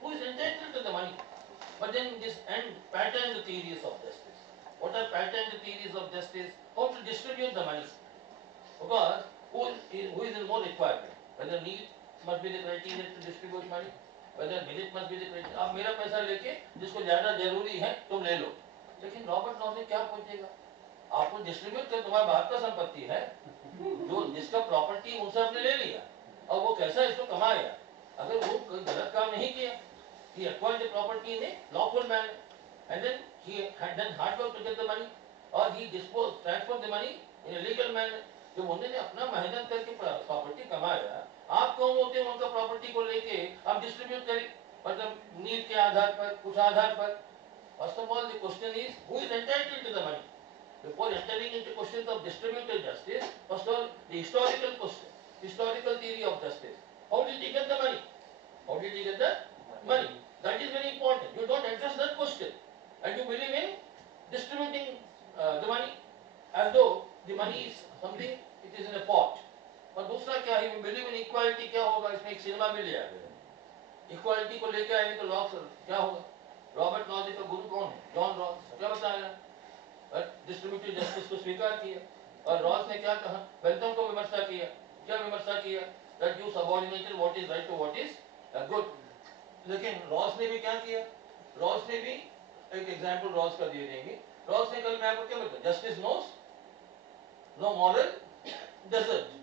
Who is entitled to the money? But then this patterned theories of justice. What are patterned theories of justice? How to distribute the money? Because who is in more requirement? Whether need must be the criteria to distribute money, whether merit must be the criteria. आप मेरा पैसा लेके जिसको ज़्यादा जरूरी है तुम ले लो. लेकिन रॉबर्ट नॉजिक क्या पूछेगा? आपको डिस्ट्रीब्यूट कर तुम्हारे बाप का संपत्ति है जो जिसका प्रॉपर्टी उनसे आपने ले लिया और वो कैसा इसको कमाया. अगर वो गलत काम नहीं किया, he acquired the property in a lawful manner and then he had done hard work to get the money or he transferred the money in a legal manner. जब उन्होंने अपना मेहनत करके प्रॉपर्टी कमाया, आप कौन होते हैं उनका प्रॉपर्टी को लेके आप डिस्ट्रीब्यूट करें मतलब नीड के आधार पर कुछ आधार पर. First of all the question is who is entitled to the money. before entering into questions of distributive justice, first of all, the historical question, historical theory of justice. How did he get the money? How did he get the money? That is very important. You don't address that question, and you believe in distributing the money as though the money is something, it is in a pot. और दूसरा क्या है, you believe in equality, क्या होगा इसमें एक cinema मिल जाएगा, equality को लेकर आएंगे तो लॉस क्या होगा, रॉबर्ट नॉजिक का गुरु कौन है, जॉन रॉस, क्या बताया, डिस्ट्रीब्यूटिव जस्टिस को स्वीकार किया, और रॉस ने क्या कहा, बेंथम को विमर्शा किया, क्या विमर्शा किया, that you subordinated what is right to what is good. लेकिन रॉस ने भी क्या किया, रॉस ने भी एक एग्जांपल रॉस का दे देंगे. रॉस ने कल मैं आपको क्या बताया, justice knows no moral desert.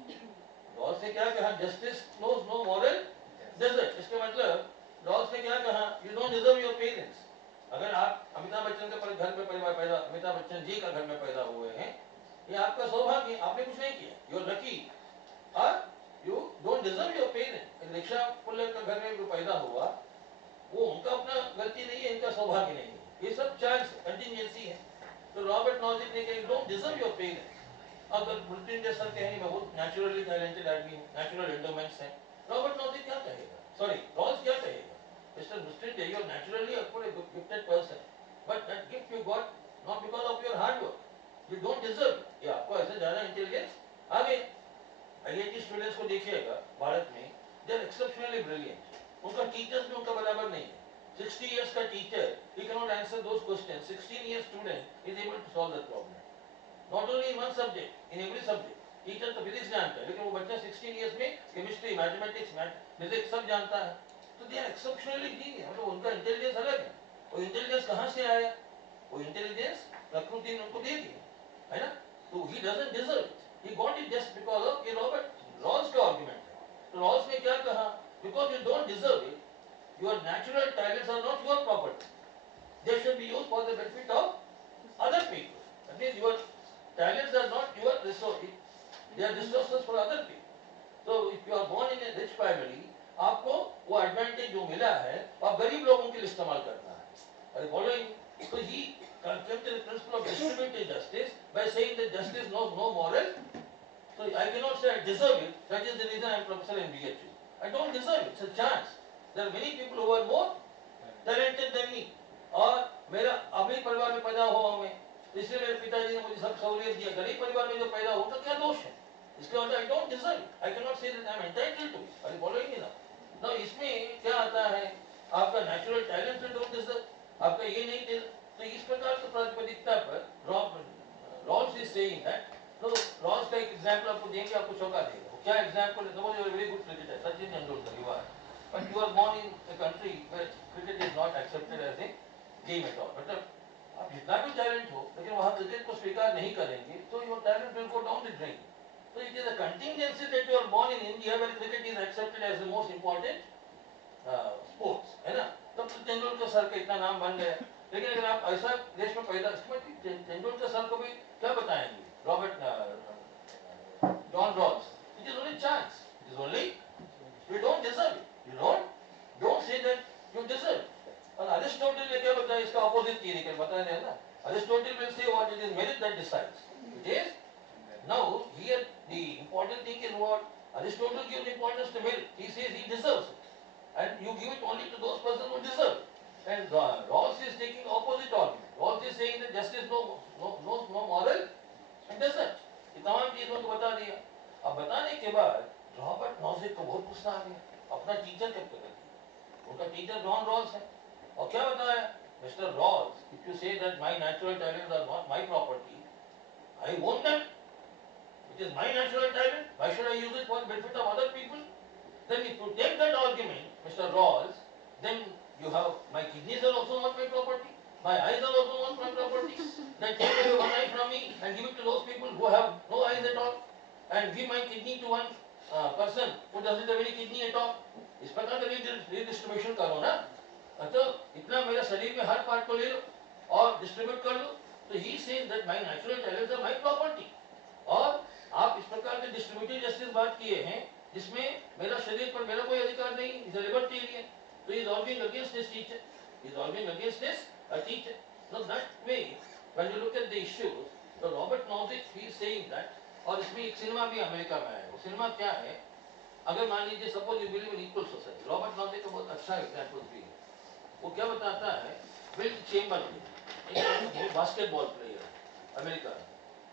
Ross ने क्या कहा, justice knows no moral desert. इसका मतलब रॉस ने क्या कहा, you don't deserve your parents. अगर आप अमिताभ बच्चन के घर में परिवार पैदा, अमिताभ बच्चन जी का घर में पैदा हुए हैं, ये आपका सौभाग्य, आपने कुछ नहीं किया, यू आर लकी, और you don't deserve your parents. Rickshaw puller का घर में जो पैदा हुआ, वो उनका अपना गलती नहीं है, इनका सौभाग्य नहीं है, ये सब चांस कंटिजेंसी है. तो रॉबर्ट नॉजिक ने कहा, डोंट डिजर्व योर पेरेंट्स. अगर मृत्युंजय सर कहेंगे मैं बहुत नेचुरली टैलेंटेड आदमी हूँ, नेचुरल एंडोमेंट्स हैं, रॉबर्ट नॉजिक क्या कहेगा, सॉरी रॉस क्या कहेगा, mister Mrityunjay you are naturally a gifted person, but that gift you got not because of your hard work, you don't deserve it. ये आपको ऐसे ज्यादा इंटेलिजेंस आ गई. आईआईटी स्टूडेंट्स को देखिएगा भारत में, दे आर एक्सेप्शनली ब्रिलियंट, उनका टीचर्स भी उनका बराबर नहीं है. 60 years का teacher, he cannot answer those questions. 16 years student is able to solve that problem. Not only in one subject, in every subject. Teacher तो फिजिक्स जानता है, लेकिन वो बच्चा 16 years में केमिस्ट्री, मैथमेटिक्स, फिजिक्स सब जानता है. तो दे आर एक्सेप्शनली जीनियस, मतलब उनका इंटेलिजेंस अलग है. वो इंटेलिजेंस कहाँ से आया, वो इंटेलिजेंस प्रकृति ने उनको दे दिया, है ना. तो he doesn't deserve it, he got it just because of ये रॉबर्ट रॉस का आर्गुमेंट है. तो रॉस ने क्या कहा, because you don't deserve it, your natural talents are not your property, they should be used for the benefit of other people. That means your talents are not your resource, they are resources for other people. So if you are born in a rich family, आपको वो advantage जो मिला है, आप गरीब लोगों के लिए इस्तेमाल करना है. Are you following? So he came to the principle of distributive justice by saying that justice knows no moral. So I cannot say I deserve it. That is the reason I am professor in BHU. I don't deserve it. It's a chance. There are many people who are more talented than me. और मेरा अमीर परिवार में पैदा हुआ हूँ मैं, इसलिए मेरे पिताजी ने मुझे सब सहूलियत दिया. गरीब परिवार में जो पैदा हुआ तो क्या दोष है, इसका मतलब I don't deserve it. I cannot say that I am entitled to it. Are you following me now? Now इसमें क्या आता है, आपका नेचुरल टैलेंट से don't deserve, आपका ये नहीं दे. तो इस प्रकार की प्रातिपदिकता पर रॉस इज सेइंग दैट. तो रॉस का एक एग्जांपल आपको देंगे, आपको चौंका देगा. क्या एग्जांपल है, suppose you are very good cricketer, Sachin Tendulkar you are, but you are born in a country where cricket is not accepted as a game at all. मतलब आप जितना भी टैलेंट हो, लेकिन वहाँ क्रिकेट को स्वीकार नहीं करेंगे, तो your talent will go down the drain. So it is a contingency that you are born in India where cricket is accepted as the most important sports, है ना. तब तो तेंदुलकर सर का इतना नाम बन गया. लेकिन अगर आप ऐसा देश में पैदा, तेंदुलकर सर को भी क्या बताएंगे, Robert John Ross, it is only chance, it is only you don't deserve it, you don't say that you deserve. और अरिस्टोटल ने क्या बताया, इसका ऑपोजिट थियरी क्या बताया है ना. Aristotle will say what it is merit that decides. It is now here the important thing is what Aristotle gives importance to merit. He says he deserves it, and you give it only to those persons who deserve it. And Rawls is taking opposite argument. Rawls is saying that justice no moral and desert. ये तमाम चीजों को बता दिया. अब बताने के बाद रॉबर्ट नॉजिक को बहुत गुस्सा आ गया, अपना टीचर कब तक दिया, उनका टीचर जॉन रॉल्स है. और क्या बताया, mister Rawls, if you say that my natural talents are not my property, I own them. It is my natural talent. Why should I use it for the benefit of other people? Then if you take that argument, Mr. Rawls, then you have my kidneys are also not my property. My eyes are also not my property. Then take away one eye from me and give it to those people who have no eyes at all, and give my kidney to one person who doesn't have any kidney at all. इस प्रकार का redistribution करो ना. अच्छा इतना मेरा शरीर में हर पार्ट को ले लो और डिस्ट्रीब्यूट कर लो. तो he says that my natural talents are my property. और आप इस प्रकार के डिस्ट्रीब्यूटिव जस्टिस बात किए हैं, जिसमें मेरा शरीर पर मेरा कोई अधिकार नहीं, इज अ लिबर्टेरियन. तो he is arguing against this teacher. He is arguing against this teacher. Now that way, when you look at the issues, तो Robert Nozick he is saying that, और इसमें एक सिनेमा भी America में है। वो cinema क्या है, अगर मान लीजिए suppose you believe in equal society, Robert Nozick का बहुत अच्छा एग्जांपल भी है। वो क्या बताता है, विल चेम्बरलेन एक बास्केटबॉल प्लेयर है अमेरिका में,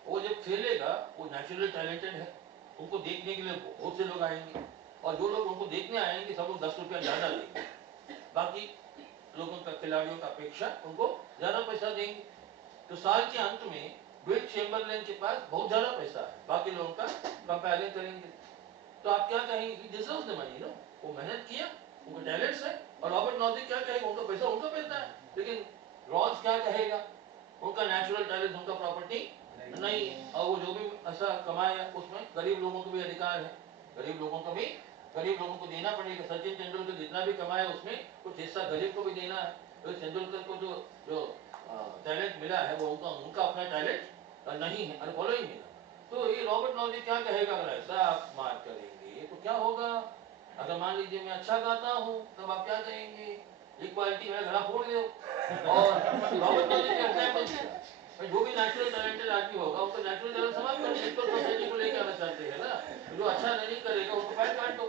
वो जब खेलेगा वो नेचुरली टैलेंटेड है, उनको देखने के लिए बहुत से लोग आएंगे, और जो लोग उनको देखने आएंगे सब लोग 10 रुपया ज़्यादा देंगे, बाकी लोगों का खिलाड़ियों का अपेक्षा उनको ज़्यादा पैसा देंगे। तो साल के अंत में विल चेम्बरलेन के पास बहुत ज़्यादा पैसा है, बाकी लोगों का कंपेरिजन करेंगे तो आप क्या कहेंगे, he deserves the money, no, वो मेहनत किया, उनको टैलेंट्स है। और रॉबर्ट नॉजिक क्या कहेगा, उनका पैसा उनका पैसा है, लेकिन रॉज क्या कहेगा, उनका नेचुरल टैलेंट, उनका प्रॉपर्टी नहीं है, और वो जो भी ऐसा कमाया उसमें गरीब लोगों को भी अधिकार है, गरीब लोगों को देना पड़ेगा। सचिन तेंदुलकर जितना भी कमाया उसमें कुछ हिस्सा गरीब को भी देना है। तो तेंदुलकर को जो टैलेंट मिला है वो उनका अपना टैलेंट नहीं है, अनफॉलोइंग मिला। तो ये रॉबर्ट नॉजिक क्या कहेगा, अगर ऐसा आप मार्क करेंगे तो क्या होगा। अगर मान लीजिए मैं अच्छा गाता हूँ तब आप क्या कहेंगे, इक्वालिटी, मेरा गला फोड़ दो। और रॉबर्ट नॉजिक का एग्जांपल दिया, जो भी नेचुरल टैलेंटेड आदमी होगा उसको नेचुरल टैलेंट समाप्त कर, इक्वल सोसाइटी को लेकर आना चाहते हैं ना, जो अच्छा नहीं करेगा उसको पैर काट दो।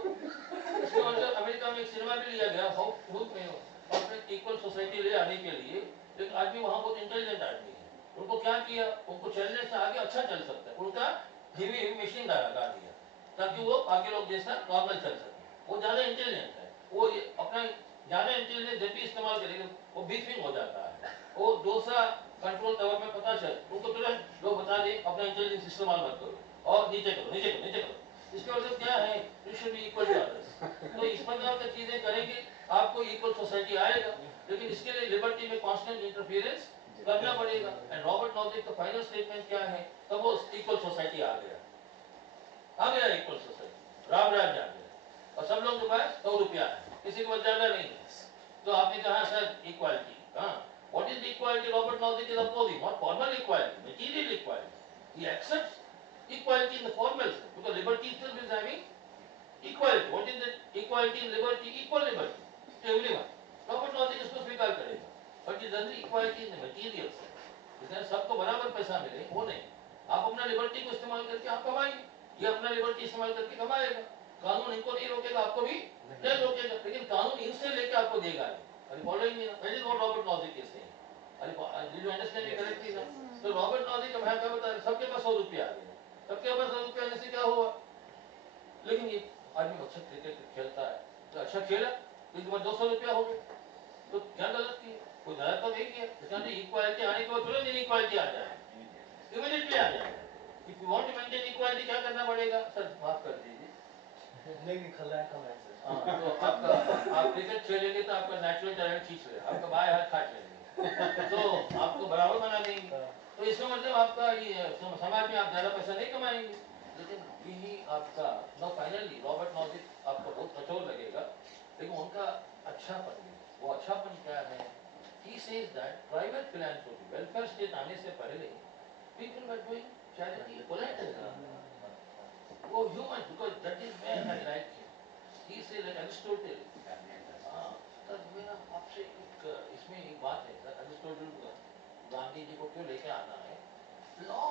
इसका मतलब अमेरिका में एक सिनेमा भी लिया गया, हाउ में, और इक्वल सोसाइटी ले आने के लिए एक आदमी वहाँ बहुत इंटेलिजेंट आदमी है, उनको क्या किया, उनको चलने से आगे अच्छा चल सकता है, उनका हेवी मशीन लगा दिया ताकि वो बाकी लोग जैसा नॉर्मल चल सके। वो ज़्यादा इंटेलिजेंट है, वो अपना ज़्यादा इंटेलिजेंस जब भी इस्तेमाल करेगा वो बिग थिंग हो जाता है। वो दूसरा कंट्रोल टावर में पता चल, उनको तुरंत लोग बता दें अपना इंटेलिजेंस इस्तेमाल मत करो और नीचे करो नीचे करो नीचे करो। इसका मतलब क्या है, you should be equal to others. तो इस प्रकार की चीज़ें करेंगे आपको इक्वल सोसाइटी आएगा, लेकिन इसके लिए लिबर्टी में कॉन्स्टेंट इंटरफियरेंस करना पड़ेगा। एंड रॉबर्ट नॉजिक का फाइनल स्टेटमेंट क्या है, तब वो इक्वल सोसाइटी आ गया इक्वल सोसाइटी, राम राज्य आ गया, और सब लोगों के पास 100 रुपया है, किसी के पास ज्यादा नहीं है। तो आपने कहा sir equality, what is equality, Robert Nozick is opposing, not formal equality, material equality. He accepts equality in the formal sense, because liberty itself is having equality. What is the equality in liberty? Equal liberty to everyone. Robert Nozick इसको स्वीकार करेगा, but it doesn't equality in the material sense, इसलिए सबको बराबर पैसा मिले वो नहीं। आप अपना लिबर्टी को इस्तेमाल करके आप कमाइए, ये अपना लिबर्टी इस्तेमाल करके कमाएगा, कानून इनको नहीं रोकेगा, आपको भी नहीं रोकेगा, लेकिन कानून इनसे लेके आपको देगा। अरे following me, that is what Robert Nozick is saying. अरे did you understand me correctly ना? तो रॉबर्ट नॉजिक का मैं क्या बता रहा, सबके पास 100 रुपया आ गया, सबके पास 100 रुपया आने से क्या हुआ, लेकिन ये आदमी अच्छा क्रिकेट खेलता है तो अच्छा खेला, लेकिन 200 रुपया हो गया, तो क्या गलत किया, कोई गलत तो नहीं किया। इक्वालिटी आने के बाद तुरंत इनइक्वालिटी आ जाए, इमीडिएटली आ जाए। If you want to maintain equality क्या करना पड़ेगा, सर माफ कर दीजिए, नहीं खलनायक हम हैं सर। तो आपका आप क्रिकेट खेलेंगे तो आपका नेचुरल टैलेंट खींच लेगा, आपका बाएं हाथ काट लेंगे, तो आपको बराबर बना देंगे। तो इसका मतलब आपका ये समाज में आप ज्यादा पैसा नहीं कमाएंगे, लेकिन यही आपका नो फाइनली रॉबर्ट नॉजिक आपको बहुत कठोर लगेगा, लेकिन उनका अच्छापन भी, वो अच्छापन क्या है, he says that private philanthropy, welfare state आने से पहले people were doing charity voluntarily, वो human, because that is where I like him. He says like Aristotle, sir मेरा आपसे एक इसमें एक बात है सर, अरिस्टोटल गांधी जी को क्यों लेके आना है, law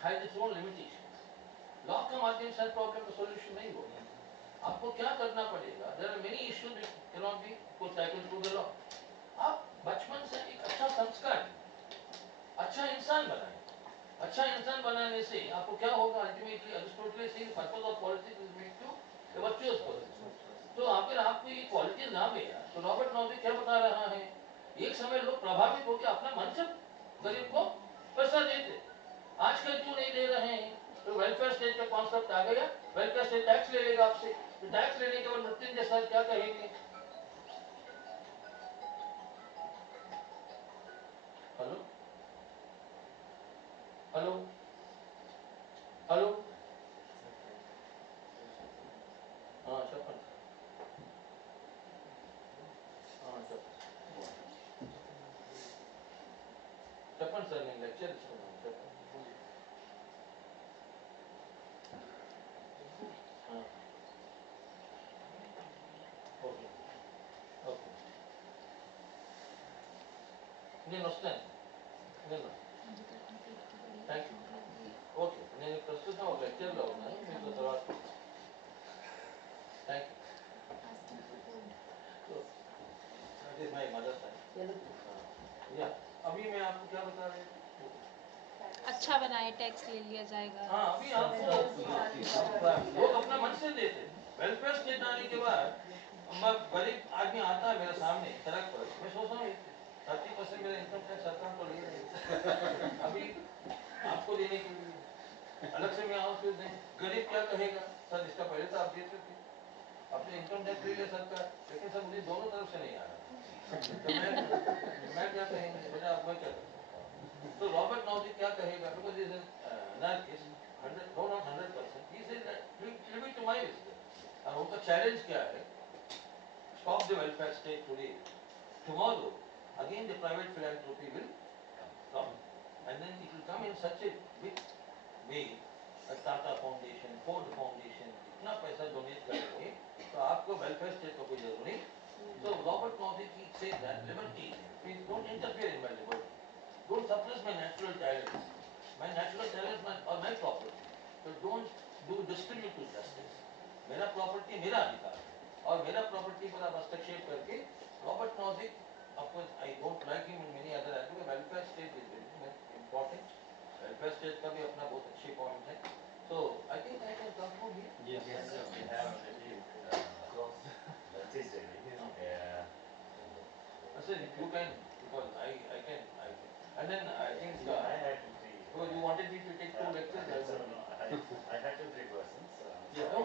has its own limitations, law के माध्यम से प्रॉब्लम का सॉल्यूशन नहीं होगा, आपको क्या करना पड़ेगा, there are many issues that can not be tackled through the law. आप बचपन से एक अच्छा संस्कार, अच्छा इंसान बनाए, अच्छा इंसान बनाने से आपको क्या होगा, अल्टीमेटली अरिस्टोटल से purpose of politics is made to a virtuous person. तो अगर आपको ये क्वालिटीज ना गया तो रॉबर्ट नॉजिक क्या बता रहा है, एक समय लोग प्रभावित होकर अपना मन से गरीब को पैसा देते, आजकल क्यों नहीं दे रहे हैं, तो वेलफेयर स्टेट का कॉन्सेप्ट आ गया, वेलफेयर स्टेट टैक्स ले लेगा आपसे, तो टैक्स लेने के बाद मृत्युंजय सर क्या कहेंगे, हेलो हेलो हेलो, हाँ चप्पन, हाँ चप्पन सर ने लेक्चर चप्पन, हाँ ओके ओके, नहीं नो, थैंक यू। अभी मैं आपको क्या बता रहा हूँ? अच्छा बनाए टैक्स ले लिया जाएगा। हाँ, अभी आपको लोग अपना मन से देते। वेलफेयर स्टेट आने के बाद गरीब आदमी आता है मेरे सामने सड़क पर, मैं सोचता हूँ 30% मेरा इनकम टैक्स सरकार तो ले रही है अभी आपको देने के लिए, अलग से मैं आऊँ फिर दें। गरीब क्या कहेगा, सर इसका पहले तो आप देते थे, अपने इनकम टैक्स ले लिया सरकार, लेकिन सर मुझे दोनों तरफ से नहीं आ रहा, तो मैं क्या कहेंगे, बेटा आप मैं क्या करूँ? तो रॉबर्ट नाउजी क्या कहेगा, because he is an anarchist, 100%, he says that leave it to my wisdom. और उनका चैलेंज क्या है, stop the welfare state today, tomorrow again the private philanthropy will come, and then it will come in such a big way, like Tata Foundation, Ford Foundation, इतना पैसा donate करेंगे, तो आपको welfare state का कोई जरूरत नहीं। So Robert Nozick says that liberty, please don't interfere in my liberty. Don't suppress my natural talents. My natural talents are my property. So don't do discriminative justice. मेरा property मेरा अधिकार है और मेरा property पर आप हस्तक्षेप करके Robert Nozick, of course I don't like him in many other aspects. Welfare state is very important. Welfare state का भी अपना बहुत अच्छे point है. So I think I can conclude here. Yes, sir. We have received justice daily. Yeah. I said you can, because I can. And then I think I had to because you wanted me to take 2 lectures. I had 2-3 persons. Yeah,